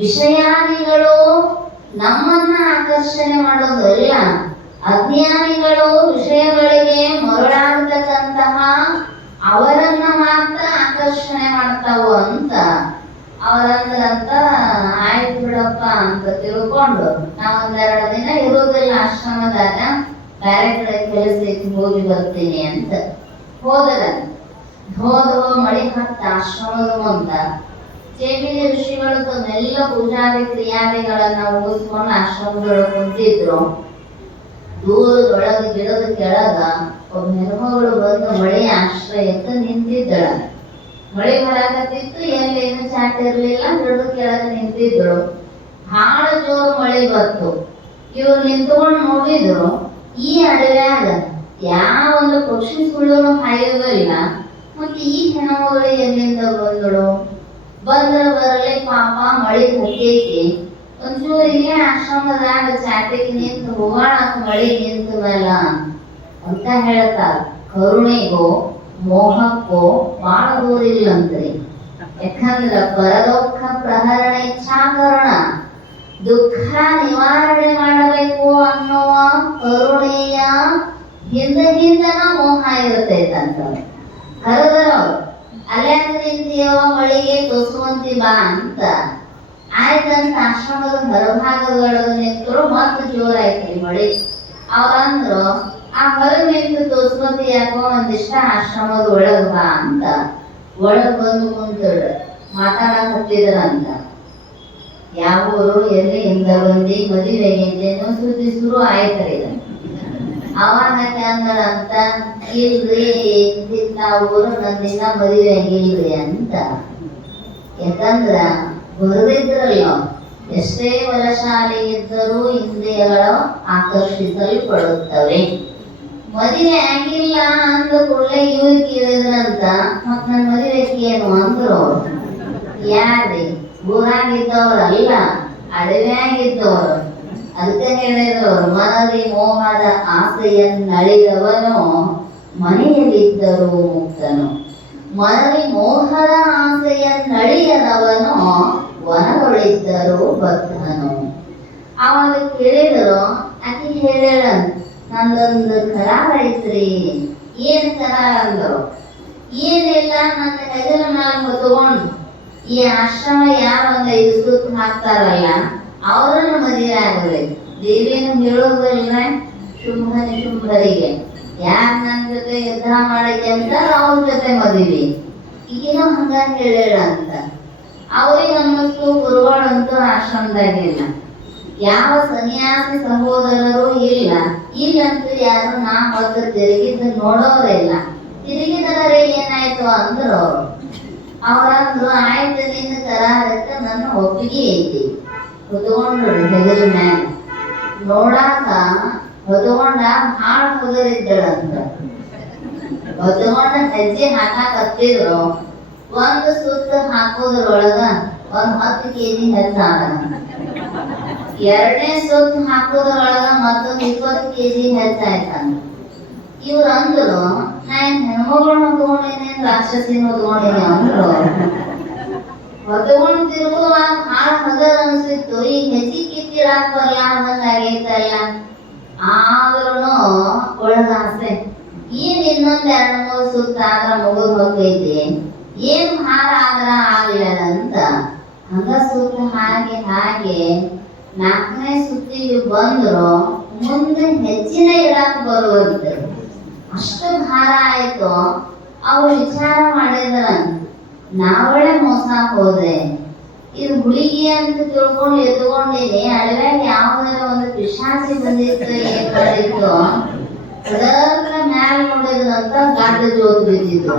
ವಿಷಯಾನಿಗಳು ನಮ್ಮನ್ನ ಆಕರ್ಷಣೆ ಮಾಡೋದಲ್ಲ, ಅಜ್ಞಾನಿಗಳು ವಿಷಯಗಳಿಗೆ ಮರಳಾಗತಕ್ಕಂತಹ ಅವರನ್ನ ಮಾತ್ರ ಆಕರ್ಷಣೆ ಮಾಡ್ತಾವು ಅಂತ ಅವರಂದ್ರಂತ. ಆಯ್ತು ಬಿಡಪ್ಪ ಅಂತ ತಿಳ್ಕೊಂಡು ನಾವೊಂದೆರಡು ದಿನ ಇರೋದಿಲ್ಲ ಆಶ್ರಮದಾಗ, ಬೇರೆ ಕಡೆ ಕೆಲಸ ಹೋಗಿ ಬರ್ತೀನಿ ಅಂತ ಹೋದರ. ಮಳಿ ಹತ್ತ ಆಶ್ರಮದ ಮುಂದ ಜೈಮಿನಿ ಋಷಿಗಳು ತಮ್ಮೆಲ್ಲ ಪೂಜಾರಿ ಕ್ರಿಯಾದಿಗಳನ್ನ ಮುಗಿಸ್ಕೊಂಡು ಆಶ್ರಮದೊಳಗೆ ಕುಂತಿದ್ರು. ದೂರದೊಳಗೆ ಗಿಡದ ಕೆಳಗ ಒಬ್ಬ ಹೆಣ್ಮಗಳು ಬಂದು ಮಳೆ ಆಶ್ರಯಕ್ಕೆ ನಿಂತಿದ್ದಳ. ಮಳೆ ಬರಾಕತ್ತಿತ್ತು, ಎಲ್ಲೇನು ಚಾಟ್ ಇರ್ಲಿಲ್ಲ, ಗಿಡದ ಕೆಳಗೆ ನಿಂತಿದ್ರು. ಬಹಳ ಜೋರು ಮಳೆ ಬಂತು. ಇವ್ರು ನಿಂತ್ಕೊಂಡು ನೋಡಿದ್ರು, ಈ ಅಡವ್ಯಾಗ ಯಾವ ಒಂದು ಪಕ್ಷಿ ಸುಳ್ಳು ಹಾಯೋದಿಲ್ಲ, ಮತ್ತೆ ಈ ಹೆಣ್ಮಗಳು ಎಲ್ಲಿಂದ ಬಂದಳು? ಬಂದ್ರ ಬರಲಿ ಪಾಪ ಮಳಿ ಹತ್ತೈತಿ, ಒಂಚೂರು ಇಲ್ಲೇ ಆಶ್ರಮದಾಗ ಚಾಟಿಗೆ ನಿಂತು ಹೋಗಾಳಕ ಮಳಿ ನಿಂತದಲ್ಲ ಅಂತ ಹೇಳ್ತಾರ. ಕರುಣೆಗೋ ಮೋಹಕ್ಕೋ ಬಾಳ ದೂರ ಇಲ್ಲಂತ್ರಿ. ಯಾಕಂದ್ರ ಪರದೋಖ ಪ್ರಹರಣ ಇಚ್ಛಾಕರಣ, ದುಃಖ ನಿವಾರಣೆ ಮಾಡಬೇಕು ಅನ್ನುವ ಕರುಣೆಯ ಹಿಂದನ ಮೋಹ ಇರ್ತೈತಂತ. ಕರೆದರ ಅಲ್ಯಾಕ ನಿಂತಿಯವ ಮಳಿಗೆ ತೋಸುವಂತಿ ಬಾ ಅಂತ. ಆಯ್ತಂತ ಆಶ್ರಮದ ಹೊರಭಾಗದೊಳಗೆ ನಿಂತರು ಮತ್ತೆ ಜೋರಾಯ್ತ್ರಿ ಮಳಿ. ಅವ್ರಂದ್ರು, ಆ ಹೊರಗೆ ನಿಂತು ತೋರ್ಸ್ಕೊತಿ ಯಾಕೋ ಒಂದಿಷ್ಟ ಆಶ್ರಮದ ಒಳಗ್ ಬಾ ಅಂತ ಒಳಗ್ ಬಂದು ಕುಂತಳು. ಮಾತಾಡಕತ್ತಿದ್ರಂತ. ಯಾವ ಊರು ಎಲ್ಲಿ ಇಂದ ಬಂದಿ ಮದುವೆಗಿದ್ದೇನೋ ಸುದ್ದಿ ಶುರು ಆಯ್ತರಿ. ಅವಾಗ ಅಂಗಳಂತ ಇಲ್ರಿ ಇಂತಿಂತ ಊರು ನಂದಿನ ಮದುವೆ ಆಗಿಲ್ರಿ ಅಂತ. ಯಾಕಂದ್ರ ಬರೆದಿದ್ರಲ್ಲ, ಎಷ್ಟೇ ಬಲಶಾಲಿ ಇದ್ದರೂ ಇಂದ್ರಿಯಗಳು ಆಕರ್ಷಿಸಲ್ಪಡುತ್ತವೆ. ಮದುವೆ ಆಗಿಲ್ಲ ಅಂದ ಕೂಡಲೇ ಇವ್ರು ಕೇಳಿದ್ರಂತ, ಮತ್ ನನ್ ಮದುವೆ ಏನು ಅಂದ್ರು. ಯಾರ್ರಿ? ಊರಾಗಿದ್ದವ್ರಲ್ಲ, ಅಡವ್ಯಾಗಿದ್ದವ್ರು. ಅದಕ್ಕೆ ಹೇಳಿದ್ರು, ಮನದಿ ಮೋಹದ ಆಸೆಯನ್ನಳಿದವನು ಮನೆಯಲ್ಲಿದ್ದರೂ ಮುಕ್ತನು, ಮನದಿ ಮೋಹದ ಆಸೆಯನ್ನಳಿಯದವನು ವನದೊಳಿದ್ದರೂ ಬದ್ಧನು. ಅವಾಗ ಕೇಳಿದ್ರು, ಆಕೆ ಹೇಳ, ನಂದೊಂದು ಕರಾರ ಐತ್ರಿ. ಏನ್ ಕರಾರ ಅಂದ್ರು. ಏನಿಲ್ಲ, ನನ್ನ ಹೆಗಲ ಮ್ಯಾಲ ಹೊತ್ಕೊಂಡು ಈ ಆಶ್ರಮ ಯಾರ ಒಂದ್ 5 ಸುತ್ತು ಹಾಕ್ತಾರಲ್ಲ ಅವರನ್ನು ಮದುವೆ ಆಗಬೇಕು. ದೇವಿಯನ್ನು ಹೇಳೋದಿಲ್ಲ, ಶುಂಭ ನಿಶುಂಭರಿಗೆ ಯಾರ ನನ್ನ ಜೊತೆ ಯುದ್ಧ ಮಾಡಕ್ಕೆ ಅಂತ ಅವ್ರ ಜೊತೆ ಮದುವೆ. ಈಗಿನೂ ಹಂಗ ಹೇಳ ಅಂತ. ಅವ್ರಿಗೆ ಅನ್ನಿಸ್ತು ಗುರುಗಳಂತೂ ಆಶ್ರಮದಾಗಿಲ್ಲ, ಯಾವ ಸನ್ಯಾಸಿ ಸಹೋದರರು ಇಲ್ಲ, ಇಲ್ಲಂತೂ ಯಾರು ನಾ ಹೊತ್ತು ತಿರುಗಿದ್ದು ನೋಡೋರಿಲ್ಲ. ತಿರುಗಿದರೆ ಏನಾಯ್ತು ಅಂದ್ರು. ಅವ್ರಂದ್ರು, ಆಯ್ತು ನಿನ್ನ ಕರಾರಕ್ಕೆ ನನ್ನ ಒಪ್ಪಿಗೆ ಐತಿ. ಹೊತ್ಕೊಂಡ್ರು ಹೆಗಲ ಮ್ಯಾಲ. ನೋಡಾಕ ಹೊತ್ಕೊಂಡ ಭಾಳ ಹೊದರಿದ್ದಳಂತ. ಹೊತ್ಕೊಂಡ ಹೆಜ್ಜೆ ಹಾಕಾಕತ್ತಿದ್ರು. ಒಂದು ಸುತ್ತು ಹಾಕೋದ್ರೊಳಗ 10 kg ಹೆಚ್ಚಾದ. 2ನೇ ಸುತ್ತು ಹಾಕೋದ್ರೊಳಗ ಮತ್ತೊಂದು 20 kg ಹೆಚ್ಚಾಯ್ತಂತ. ಇವ್ರು ಅಂದ್ರು, ನಾನ್ ಹೆಣ್ಮಗಳನ್ನ ಹೊತ್ಕೊಂಡಿನಿ, ರಾಕ್ಷಸಿನ ಹೊತ್ಕೊಂಡಿನಿ ಅಂದ್ರು. ಹೊತ್ಕೊಂಡು ತಿರುಗುವಾಗ ಭಾಳ ಹಗರ್ ಅನ್ಸಿತ್ತು. ಈಗ ಹೆಚ್ಚಿಗೆ ಕಿತ್ತಿಡಾಕ್ ಬರ್ಲಾರ್ದಂಗ ಆಗೈತಲ್ಲ. ಆದ್ರೂ ಒಳಗಾಸೆ, ಏನ್ ಇನ್ನೊಂದ್ 2-3 ಸುತ್ತ ಆದ್ರ ಮುಗಿದ್ ಹೋಗೈತಿ, ಏನ್ ಭಾರ ಆದ್ರ ಆಗ್ಲಿಲ್ಲಂತ ಹಂಗ ಸುತ್ತ ಹಾಗೆ 4ನೇ ಸುತ್ತಿಗೆ ಬಂದ್ರು. ಮುಂದೆ ಹೆಚ್ಚಿನ ಇಡಾಕ್ ಬರುವಂತೆ ಅಷ್ಟು ಭಾರ ಆಯ್ತು. ಅವ್ರು ವಿಚಾರ ಮಾಡಿದ್ರ, ನಾವಳೆ ಮೋಸ ಹೋದೆ, ಇದು ಹುಡುಗಿ ಅಂತ ತಿಳ್ಕೊಂಡು ಎತ್ಕೊಂಡಿನಿ, ಅಡವ್ಯಾಗ ಯಾವ್ದಾರ ಒಂದು ಪಿಶಾಚಿ ಬಂದಿತ್ತು, ಏನ್ ಮಾಡಿತ್ತು, ಅದರ ಮ್ಯಾಲ ನೋಡಿದ್ರಂತ ಗಂಡ ಜೋತ್ ಬಿದ್ದಿದ್ರು.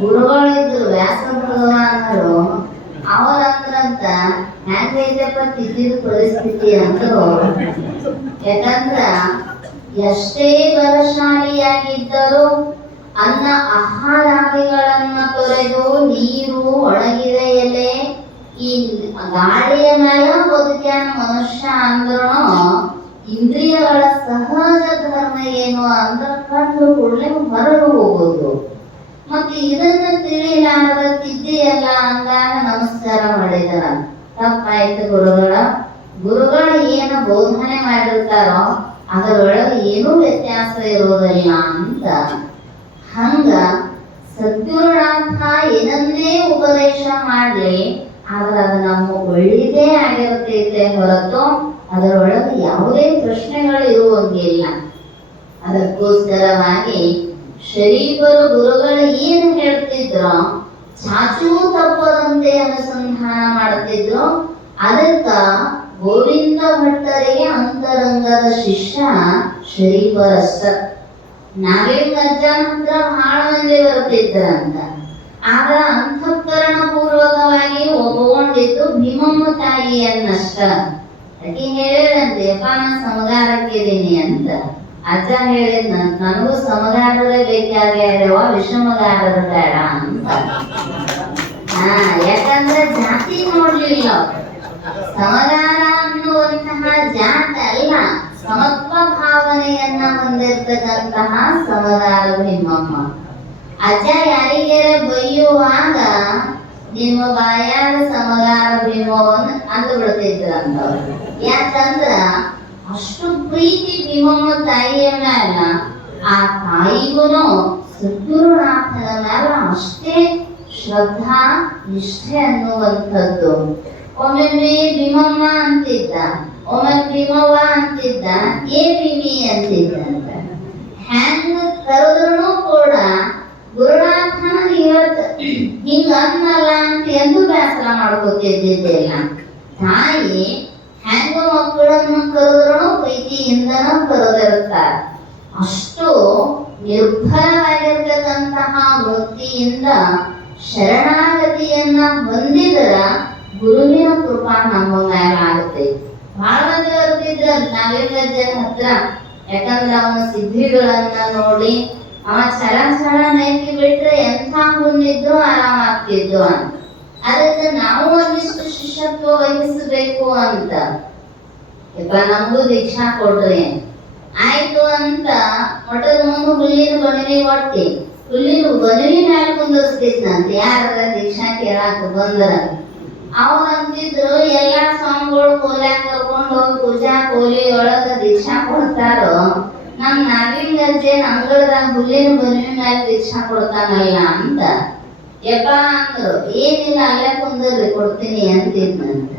ಗುರುಗಳಿದ್ರು ವ್ಯಾಸ ಭಗವಾನರು. ಅವರಂದ್ರಂತ, ಹೆಂಗೈತಪ್ಪ ತಿದ್ದಿದ ಪರಿಸ್ಥಿತಿ ಅಂದ್ರು. ಯಾಕಂದ್ರ ಎಷ್ಟೇ ಬಲಶಾಲಿಯಾಗಿದ್ದರೂ ಅನ್ನ ಆಹಾರಾದಿಗಳನ್ನ ತೊರೆದು ನೀರು, ಒಣಗಿದ ಎಲೆ, ಈ ಗಾಳಿಯ ಮೇಲೆ ಬದುಕ್ಯಾನ ಮನುಷ್ಯ ಅಂದ್ರೂ ಇಂದ್ರಿಯಗಳ ಸಹಜ ಧರ್ಮ ಏನು ಅಂದ್ರ ಕಣ್ಣು ಕೂಡಲೇ ಹೊರಗೆ ಹೋಗೋದು. ಮತ್ತೆ ಇದನ್ನ ತಿಳಿಲಾರದ ತಿದ್ದಿಯಲ್ಲ ಅಂದಾಗ ನಮಸ್ಕಾರ ಮಾಡಿದರ ತಪ್ಪಾಯ್ತು. ಗುರುಗಳು ಏನ ಬೋಧನೆ ಮಾಡಿರ್ತಾರೋ ಅದರೊಳಗೆ ಏನೂ ವ್ಯತ್ಯಾಸ ಇರೋದಿಲ್ಲ ಅಂತ. ಹಂಗ ಸದ್ಗುರುನಾಥ ಏನನ್ನೇ ಉಪದೇಶ ಮಾಡ್ಲಿ, ಆದ್ರೆ ಅದು ನಮ್ಮ ಒಳ್ಳೆಯದೇ ಆಗಿರ್ತೈತೆ ಹೊರತು ಅದರೊಳಗೆ ಯಾವುದೇ ಪ್ರಶ್ನೆಗಳು ಇರುವಂಗಿಲ್ಲ. ಅದಕ್ಕೋಸ್ಕರವಾಗಿ ಶರೀಫರು ಗುರುಗಳು ಏನು ಹೇಳ್ತಿದ್ರು, ಚಾಚೂ ತಪ್ಪದಂತೆ ಅನುಸಂಧಾನ ಮಾಡ್ತಿದ್ರು. ಅದಕ್ಕ ಗೋವಿಂದ ಭಟ್ಟರಿಗೆ ಅಂತರಂಗದ ಶಿಷ್ಯ ಶರೀಫರಷ್ಟ. ನಾಗೇಂದ್ರ ಅಜ್ಜನ ಹತ್ರ ಬಹಳ ಮಂದಿ ಬರ್ತಿದ್ರಂತ. ಆಗ ಅಂತಃಕರಣ ಪೂರ್ವಕವಾಗಿ ಒಪ್ಕೊಂಡಿದ್ದು ಭೀಮಮ್ಮ ತಾಯಿಯನ್ನಷ್ಟ. ಅದಕ್ಕೆ ಹೇಳಿದಂತೆ, ಯಪ್ಪ ನಾ ಸಮಗಾರಕ್ಕಿದ್ದೀನಿ ಅಂತ. ಅಜ್ಜ ಹೇಳಿದ್, ನನಗೂ ಸಮಗಾರರೇ ಬೇಕಾಗ್ಯಾವ, ವಿಷಮಗಾರರು ಬೇಡ ಅಂತ. ಯಾಕಂದ್ರೆ ಜಾತಿ ನೋಡ್ಲಿಲ್ಲ. ಸಮಗಾರ ಅನ್ನುವಂತಹ ಜಾತಿ ಅಲ್ಲ, ಸಮತ್ವ ಭಾವನೆಯನ್ನ ಹೊಂದಿರ್ತಕ್ಕಂತಹ ಸಮಗಾರ ಭೀಮಮ್ಮ. ಅಜ್ಜ ಯಾರಿಗಾರ ಬೈಯುವಾಗ ನಿಮ್ಮ ಬಾಯಾಗ ಸಮಗಾರ ಭೀಮವ್ವನ್ ಅಂದು ಬಿಡ್ತಿದ್ರಂತ. ಯಾಕಂದ್ರ ಅಷ್ಟು ಪ್ರೀತಿ ಭೀಮಮ್ಮ ತಾಯಿಯ ಮ್ಯಾಲ. ಆ ತಾಯಿಗೂ ಸದ್ಗುರುನಾಥನ ಮ್ಯಾಲ ಅಷ್ಟೇ ಶ್ರದ್ಧಾ ನಿಷ್ಠೆ ಅನ್ನುವಂಥದ್ದು. ಒಮ್ಮೊಮ್ಮೆ ಭೀಮಮ್ಮ ಅಂತಿದ್ದ, ಒಮ್ಮೆ ಭೀಮವ್ವ ಅಂತಿದ್ದ, ಏ ಭೀಮಿ ಅಂತಿದ್ದಂತ. ಹೆಂಗ ಕರೆದ್ರು ಕೂಡ ಗುರುನಾಥನ ಇವತ್ತು ಹಿಂಗ ಅನ್ನಲ್ಲ ಅಂತ ಎಂದು ಬೇಸರ ಮಾಡ್ಕೊತಿದ್ದಿದ್ದಿಲ್ಲ. ತಾಯಿ ಹೆಂಗ ಮಕ್ಕಳನ್ನು ಕರೆದ್ರು ಪ್ರೀತಿಯಿಂದನೂ ಕರೆದಿರುತ್ತಾರ. ಅಷ್ಟು ನಿರ್ಭರವಾಗಿರ್ತಕ್ಕಂತಹ ಭಕ್ತಿಯಿಂದ ಶರಣಾಗತಿಯನ್ನ ಹೊಂದಿದ್ರ ಗುರುವಿನ ಕೃಪಾ ನಮ್ಮ ಮೇಲೆ ಆಗುತ್ತೆ. ಬಹಳ ಮಂದಿ ಬರ್ತಿದ್ರ ನಾಗೇಂದ್ರಜ್ಜನ ಹತ್ರ, ಯಾಕಂದ್ರೆ ಅವನ ಸಿದ್ಧಿಗಳನ್ನ ನೋಡಿ ಅವ ಚರ ನೈಕಿ ಬಿಟ್ರೆ ಎಂಥ ಮುಂದಿದ್ರು ಆರಾಮಾಗ್ತಿದ್ದು ಅಂತ. ಅದಕ್ಕೆ ನಾವು ಒಂದಿಷ್ಟು ಶಿಷ್ಯತ್ವ ವಹಿಸಬೇಕು ಅಂತ. ಯಪ್ಪ ನಮಗೂ ದೀಕ್ಷಾ ಕೊಡ್ರಿ ಆಯ್ತು ಅಂತ ಮಠದ ಮುಂದೆ ಹುಲ್ಲಿನ ಬಣವಿ ಒಟ್ಟಿ ಹುಲ್ಲಿನ ಬಣವಿ ಮ್ಯಾಲ ಕುಂದರ್ಸ್ತಿದ್ನಂತ. ಯಾರ ದೀಕ್ಷಾ ಕೇಳಾಕ ಬಂದ್ರ ಅವ್ರಂತಿದ್ರು ಎಲ್ಲಾ ಸ್ವಾಮಿಗಳು ಕೋಲ್ಯಾಗ ಕರ್ಕೊಂಡು ಹೋಗಿ ಪೂಜಾ ಕೋಲಿ ಒಳಗ ದೀಕ್ಷಾ ಕೊಡ್ತಾರೋ, ನಮ್ ನಾಗೇಂದ್ರಜ್ಜೆ ಅಂಗಳದಾಗ ಹುಲ್ಲಿನ ಬಣವಿ ಮ್ಯಾಲ ದೀಕ್ಷಾ ಕೊಡ್ತಾನಲ್ಲ ಅಂತ. ಯಪ್ಪ ಅಂದ್ರು, ಏನಿಲ್ಲ ಅಲ್ಲೇ ಕುಂದರ್ರಿ ಕೊಡ್ತೀನಿ ಅಂತಿದ್ನಂತ.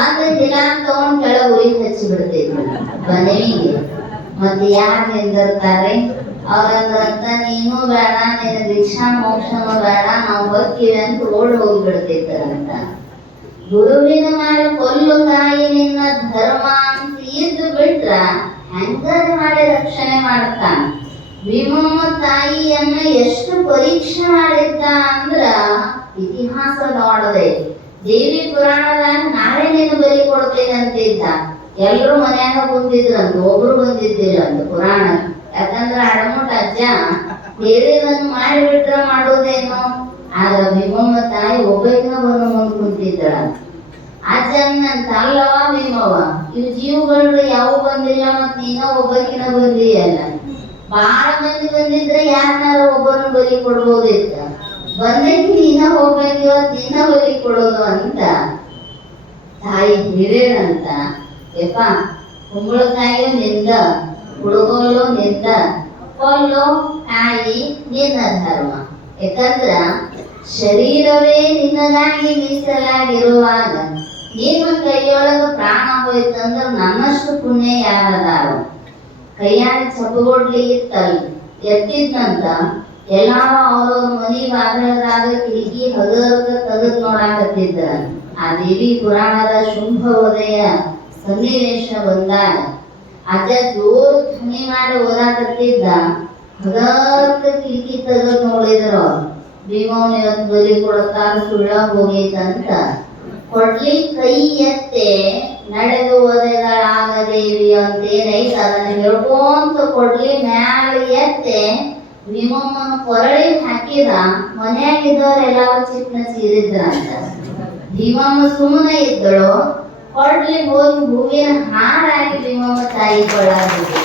ಅಂದ್ರೆ ದಿನ ತಗೊಂಡ್ ಕೆಳಗ ಉರಿ ಹಚ್ಚಿ ಬಿಡ್ತಿದ್ರು ಬಣವಿಗೆ. ಮತ್ತೆ ಯಾರು ನಿಂದಿರ್ತಾರೆ ಅವ್ರಂದ್ರಂತ, ನೀನು ಬೇಡ, ನಿನ್ನ ದೀಕ್ಷಾ ಮೋಕ್ಷನೂ ಬೇಡ, ನಾವು ಬರ್ತೀವಿ ಅಂತ ಓಡ್ ಹೋಗಿ ಬಿಡ್ತಿದ್ರಂತ. ಗುರುವಿನ ಮೇಲೆ ಕೊಲ್ಲು ತಾಯಿ ನಿನ್ನ ಧರ್ಮ ಅಂತ ಇದ್ದು ಬಿಟ್ರ ಹೆಂಗಾರ ಮಾಡಿ ರಕ್ಷಣೆ ಮಾಡ್ತಾನ. ಭೀಮಮ್ಮ ತಾಯಿಯನ್ನ ಎಷ್ಟು ಪರೀಕ್ಷೆ ಮಾಡಿದ್ದ ಅಂದ್ರ ಇತಿಹಾಸ ನೋಡದೆ. ದೇವಿ ಪುರಾಣದಾಗ ನಾಳೆ ನೀನು ಬಲಿ ಕೊಡ್ತೇನೆ ಅಂತಿದ್ದ. ಎಲ್ರು ಮನ್ಯಾಗ ಬಂದಿದ್ರಂತ, ಒಬ್ರು ಬಂದಿದ್ದಿಲ್ಲಂತ ಪುರಾಣ. ಯಾಕಂದ್ರ ಅಡಮುಟ್ ಅಜ್ಜ ಹೇಳಿದನ್ನು ಮಾಡಿಬಿಟ್ರ ಮಾಡೋದೇನು. ಆದ್ರ ಭೀಮಮ್ಮ ತಾಯಿ ಒಬ್ಬನ ಬಂದು ಮುಂದ್ ಕುಂತಿದ್ರ. ಅಜ್ಜನಂತ, ಅಲ್ಲವ ಭೀಮವ್ವ, ಇವ್ ಜೀವಗಳು ಯಾವ ಬಂದಿಲ್ಲ, ಮತ್ ನೀನ ಒಬ್ಬಕಿನ ಬಂದಿಯಲ್ಲ. ಬಾಳ ಮಂದಿ ಬಂದಿದ್ರೆ ಯಾರನ್ನಾರ ಒಬ್ಬರನ್ನ ಬಲಿ ಕೊಡ್ಬೋದಿತ್ತ. ಬಂದೈತಿ ನೀನ ಹೋಗ್ಬೇಕು, ಇವತ್ತು ನಿನ್ನ ಬಲಿ ಕೊಡೋದು ಅಂತ ತಾಯಿ ಹಿರೇನಂತ. ಯಪ್ಪ ಕುಂಬಳಕಾಯಿಯು ನಿಂದ, ಹುಡುಗೋಲು ನಿಂದ, ಕೊಲ್ಲು ಕಾಯಿ ನಿನ್ನ ಧರ್ಮ. ಯಾಕಂದ್ರ ಶರೀರವೇ ನಿನ್ನಗಾಗಿ ಮೀಸಲಾಗಿರುವಾಗ ನಿಮ್ಮ ಕೈಯೊಳಗ ಪ್ರಾಣ ಹೋಯ್ತಂದ್ರ ನನ್ನಷ್ಟು ಪುಣ್ಯ ಯಾರದಾರು. ಕೈಯಾಗ ಚಪ್ಪಗೊಡ್ಲಿ ಇತ್ತಲ್ಲ ಎತ್ತಿದ್ನಂತ. ಎಲ್ಲಾರು ಅವ್ರವ್ರ ಮನಿ ಬಾಗಿಲದಾಗ ಕಿಟಕಿ ಹಗರ್ಗ ತೆಗೆದ್ ನೋಡಾಕತ್ತಿದ್ರ. ಆ ದೇವಿ ಪುರಾಣದ ಶುಂಭ ಉದಯ ಸನ್ನಿವೇಶ ಬಂದಾಗ ಅಜ್ಜ ಜೋರು ಧ್ವನಿ ಮಾಡಿ ಓದಾಕತ್ತಿದ್ದ. ಹಗರ್ಗ ಕಿಟಕಿ ತೆಗೆದ್ ನೋಡಿದ್ರು ಭೀಮವ್ನ ಇವತ್ತು ಬಲಿ ಕೊಡ್ತಾರ, ಸುಳ್ಳ ಹೋಗೈತಂತ. ಕೊಡ್ಲಿ ಕೈ ಎತ್ತೆ ನಡೆದು ಒದೆಗಳಾಗದೇವಿ ಅಂತ ಏನೈತೆ ಅದನ್ನ ಹೇಳ್ಕೊಂತ ಕೊಡ್ಲಿ ಮ್ಯಾಲ ಎತ್ತೆ ಭೀಮಮ್ಮನ ಕೊರಳಿ ಹಾಕಿದ. ಮನ್ಯಾಗಿದ್ದವ್ರೆಲ್ಲ ಚಿಕ್ಕನ ಚೀರಿದ್ರಂತ. ಭೀಮಮ್ಮ ಸುಮ್ಮನೆ ಇದ್ದಳು. ಕೊಡ್ಲಿ ಹೋಗಿ ಹೂವಿನ ಹಾರಾಗಿ ಭೀಮಮ್ಮ ತಾಯಿ ಕೊಳ್ಳಾಗಿದ್ದ.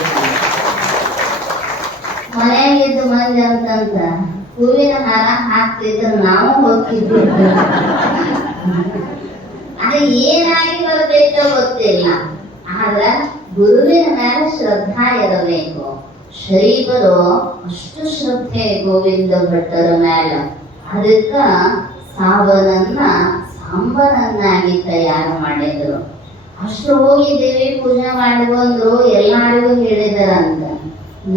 ಮನ್ಯಾಗಿದ್ದು ಮಂದಿ ಅಂತಂತ ಹೂವಿನ ಹಾರ ಹಾಕ್ತಿದ್ರು, ನಾವು ಹೋಗ್ತಿದ್ವಿ. ಅದು ಏನಾಗಿ ಬರ್ತೈತೋ ಗೊತ್ತಿಲ್ಲ. ಆದ್ರ ಗುರುವಿನ ಮೇಲೆ ಶ್ರದ್ಧಾ ಇರಬೇಕು. ಶ್ರೀಗಳು ಅಷ್ಟು ಶ್ರದ್ಧೆ ಗೋವಿಂದ ಭಟ್ಟರ ಮೇಲೆ. ಅದಕ್ಕ ಸಾವನನ್ನ ಸಾಂಬರನ್ನಾಗಿ ತಯಾರು ಮಾಡಿದ್ರು. ಅಷ್ಟು ಹೋಗಿ ದೇವಿ ಪೂಜೆ ಮಾಡಿ ಬಂದ್ರು. ಎಲ್ಲರಿಗೂ ಹೇಳಿದರಂತ,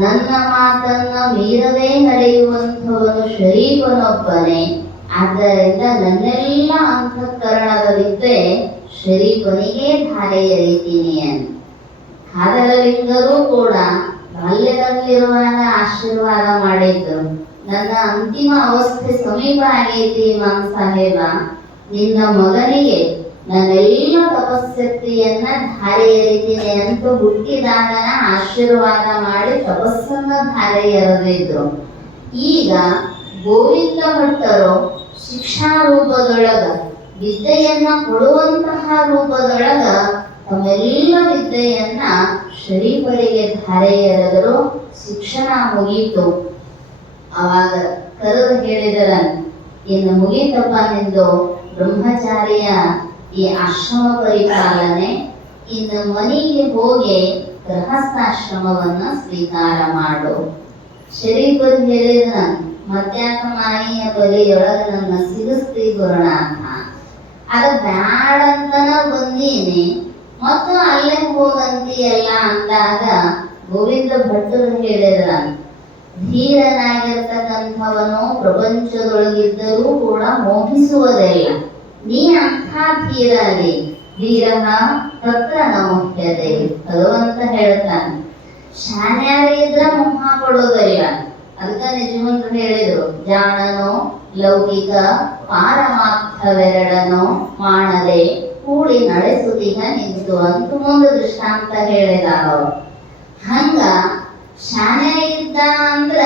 ನನ್ನ ಮಾತನ್ನ ಮೀರದೇ ನಡೆಯುವಂಥವನು ಶರೀಫನೊಬ್ಬನೇ. ಆದ್ದರಿಂದ ನನ್ನೆಲ್ಲ ಅಂತಃಕರಣದ ವಿದ್ಯೆ ಶರೀಫನಿಗೆ ಧಾರೆ ಎರಿತೀನಿ ಅಂತ. ಖಾದರಲಿಂಗರು ಕೂಡ ಬಾಲ್ಯದಲ್ಲಿರುವಾಗ ಆಶೀರ್ವಾದ ಮಾಡಿದ್ರು. ನನ್ನ ಅಂತಿಮ ಅವಸ್ಥೆ ಸಮೀಪ ಆಗೈತಿ ಇಮಾಮ್ ಸಾಹೇಬ, ನಿನ್ನ ಮಗನಿಗೆ ನನ್ನೆಲ್ಲ ತಪಸ್ಸಕ್ತಿಯನ್ನ ಧಾರೆ ಎರಿತೀನಿ ಅಂತ ಹುಟ್ಟಿದಾಗ ಆಶೀರ್ವಾದ ಮಾಡಿ ತಪಸ್ಸನ್ನ ಧಾರೆ ಎರೆದಿದ್ರು. ಈಗ ಗೋವಿಂದ ಭಟ್ಟರು ಶಿಕ್ಷಾ ರೂಪದೊಳಗ ವಿದ್ಯೆಯನ್ನ ಕೊಡುವಂತಹ ರೂಪದೊಳಗ ತಮ್ಮೆಲ್ಲ ವಿದ್ಯೆಯನ್ನ ಶರೀಫರಿಗೆ ಧಾರೆ ಎರೆದರು. ಶಿಕ್ಷಣ ಮುಗೀತು. ಅವಾಗ ಕರೆದು ಹೇಳಿದರ, ಇನ್ನು ಮುಗೀತಪ್ಪ ನಿಂದು ಬ್ರಹ್ಮಚಾರಿಯ ಈ ಆಶ್ರಮ ಪರಿಪಾಲನೆ, ಇನ್ನು ಮನೆಗೆ ಹೋಗಿ ಗೃಹಸ್ಥಾಶ್ರಮವನ್ನ ಸ್ವೀಕಾರ ಮಾಡು. ಶರೀಫರು ಹೇಳಿದ, ಮತ್ಯಾಕ ಮಾಯಿಯ ಬಲಿಯೊಳಗ ನನ್ನ ಸಿಗಿಸ್ತಿ ಗುರುನಾಥ, ಅದ ಬ್ಯಾಡಂತನ ಬಂದೀನಿ. ಮತ್ತು ಅಲ್ಲೇ ಹೋಗಂತೀಯಲ್ಲ ಅಂದಾಗ ಗೋವಿಂದ ಭಟ್ಟರು ಹೇಳಿದ್ರ, ಧೀರನಾಗಿರ್ತಕ್ಕಂಥವನು ಪ್ರಪಂಚದೊಳಗಿದ್ದರೂ ಕೂಡ ಮೋಹಿಸುವುದಿಲ್ಲ. ನೀ ಅಂಥ ಧೀರನೇ, ಧೀರ ತತ್ರ ನ ಮುಖ್ಯತೆ ಭಗವಂತ ಹೇಳ್ತಾನೆ. ಶಾನ್ಯಾರಿದ್ರ ಮೋಹ ಪಡೋದಿಲ್ಲ. ಅದಕ್ಕ ನಿಜವಂತರು ಹೇಳಿದ್ರು, ಜಾಣನೋ ಲೌಕಿಕ ಪಾರಮಾರ್ಥವೆರಡನೋ ಮಾಡದೆ ಕೂಡಿ ನಡೆಸುತ್ತೀಗ ನಿಂತು ಅಂತ ಮುಂದೆ ದೃಷ್ಟಾಂತ ಹೇಳಿದಾರ. ಹಂಗ ಶಾನೆ ಇದ್ದ ಅಂದ್ರ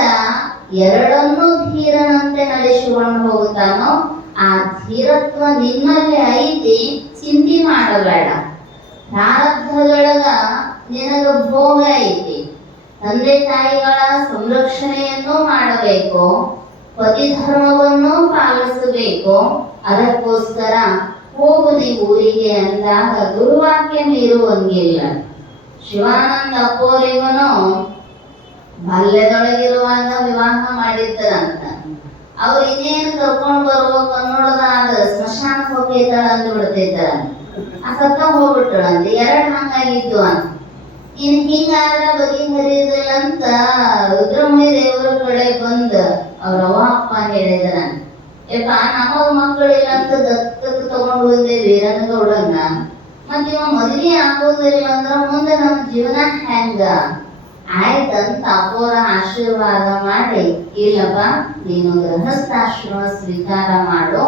ಎರಡನ್ನೂ ಧೀರನಂತೆ ನಡೆಸಿಕೊಂಡು ಹೋಗುತ್ತಾನೋ, ಆ ಧೀರತ್ವ ನಿನ್ನಲ್ಲಿ ಐತಿ, ಚಿಂತೆ ಮಾಡಬೇಡ. ಪ್ರಾರಬ್ಧದೊಳಗ ನಿನಗ ಭೋಗ ಐತಿ, ತಂದೆ ತಾಯಿಗಳ ಸಂರಕ್ಷಣೆಯನ್ನು ಮಾಡಬೇಕು, ಪತಿ ಧರ್ಮವನ್ನು ಪಾಲಿಸಬೇಕು. ಅದಕ್ಕೋಸ್ಕರ ಹೋಗುದಿ ಊರಿಗೆ ಅಂದಾಗ ಗುರುವಾಕ್ಯ ಮೀರುವಂಗಿಲ್ಲ. ಶಿವಾನಂದ ಅಪ್ಪೋರಿಗನು ಬಾಲ್ಯದೊಳಗಿರುವಾಗ ವಿವಾಹ ಮಾಡಿದ್ದರಂತ. ಅವ್ರು ಇನ್ನೇನು ಕರ್ಕೊಂಡು ಬರ್ಬೇಕು ಅನ್ನೋದಾದ ಸ್ಮಶಾನಕ್ಕೆ ಹೋಗಿದ್ದಾಳ ಅಂತ ಬಿಡ್ತಿದ್ದಾರ. ಆ ಸತ್ತ ಹೋಗ್ಬಿಟ್ಟಳಂತ. ಎರಡು ಹಂಗಾಗಿದ್ದು ಅಂತ. ಇನ್ ಹಿಂಗಾದ್ರ ಬಗೆಹರಿಯೋದಿಲ್ಲ ಅಂತ ರುದ್ರಮುನಿ ದೇವರ ಕಡೆ ಬಂದ ಅವ್ರ ಅವ್ವ ಅಪ್ಪ ಹೇಳಿದ್ರ, ಯಪ್ಪ ನಮಗ್ ಮಕ್ಕಳಿಲ್ಲ ಅಂತ ದತ್ತಕ್ಕೆ ತಗೊಂಡು ಬಂದೆ ವೀರನಗೌಡನ್ನ, ಮತ್ ಇವ ಮದ್ವೆ ಆಗೋದಿಲ್ಲ ಅಂದ್ರ ಮುಂದೆ ನಮ್ಮ ಜೀವನ ಹೆಂಗ ಆಯ್ತಂತ ಅಪ್ಪೋರ ಆಶೀರ್ವಾದ ಮಾಡಿ, ಇಲ್ಲಪ್ಪ ನೀನು ಗೃಹಸ್ಥಾಶ್ರಮ ಸ್ವೀಕಾರ ಮಾಡು,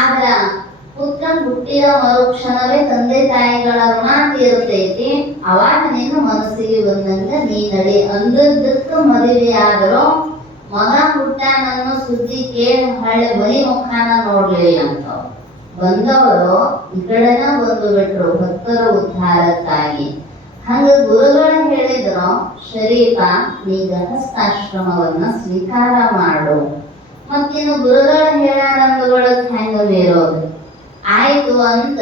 ಆದ್ರ ಪುತ್ರ ಹುಟ್ಟಿದ ಮರುಕ್ಷಣವೇ ತಂದೆ ತಾಯಿಗಳ ಋಣ ತೀರ್ತೈತಿ, ಅವಾಗ ನಿನ್ನ ಮನಸ್ಸಿಗೆ ಬಂದಂಗ ನೀ ನಡಿ ಅಂದದ್ದಕ್ಕೆ ಮದುವೆ ಆದರೂ ಮಗ ಹುಟ್ಟಾನನ್ನೋ ಸುದ್ದಿ ಕೇಳಿ ಹಳ್ಳಿ ಮನಿ ಮುಖಾನ ನೋಡ್ಲಿಲ್ಲ ಅಂತ ಬಂದವರು ಈ ಕಡೆನ ಬಂದು ಬಿಟ್ರು ಭಕ್ತರ ಉದ್ಧಾರಕ್ಕಾಗಿ. ಹಂಗ ಗುರುಗಳು ಹೇಳಿದ್ರು, ಶರೀಫ ನೀ ಗೃಹಸ್ಥಾಶ್ರಮವನ್ನ ಸ್ವೀಕಾರ ಮಾಡು. ಮತ್ತಿನ್ನು ಗುರುಗಳು ಹೇಳಾರಂದೊಳಗ್ ಹೆಂಗ ಬೇರೋದು ಆಯ್ತು ಅಂತ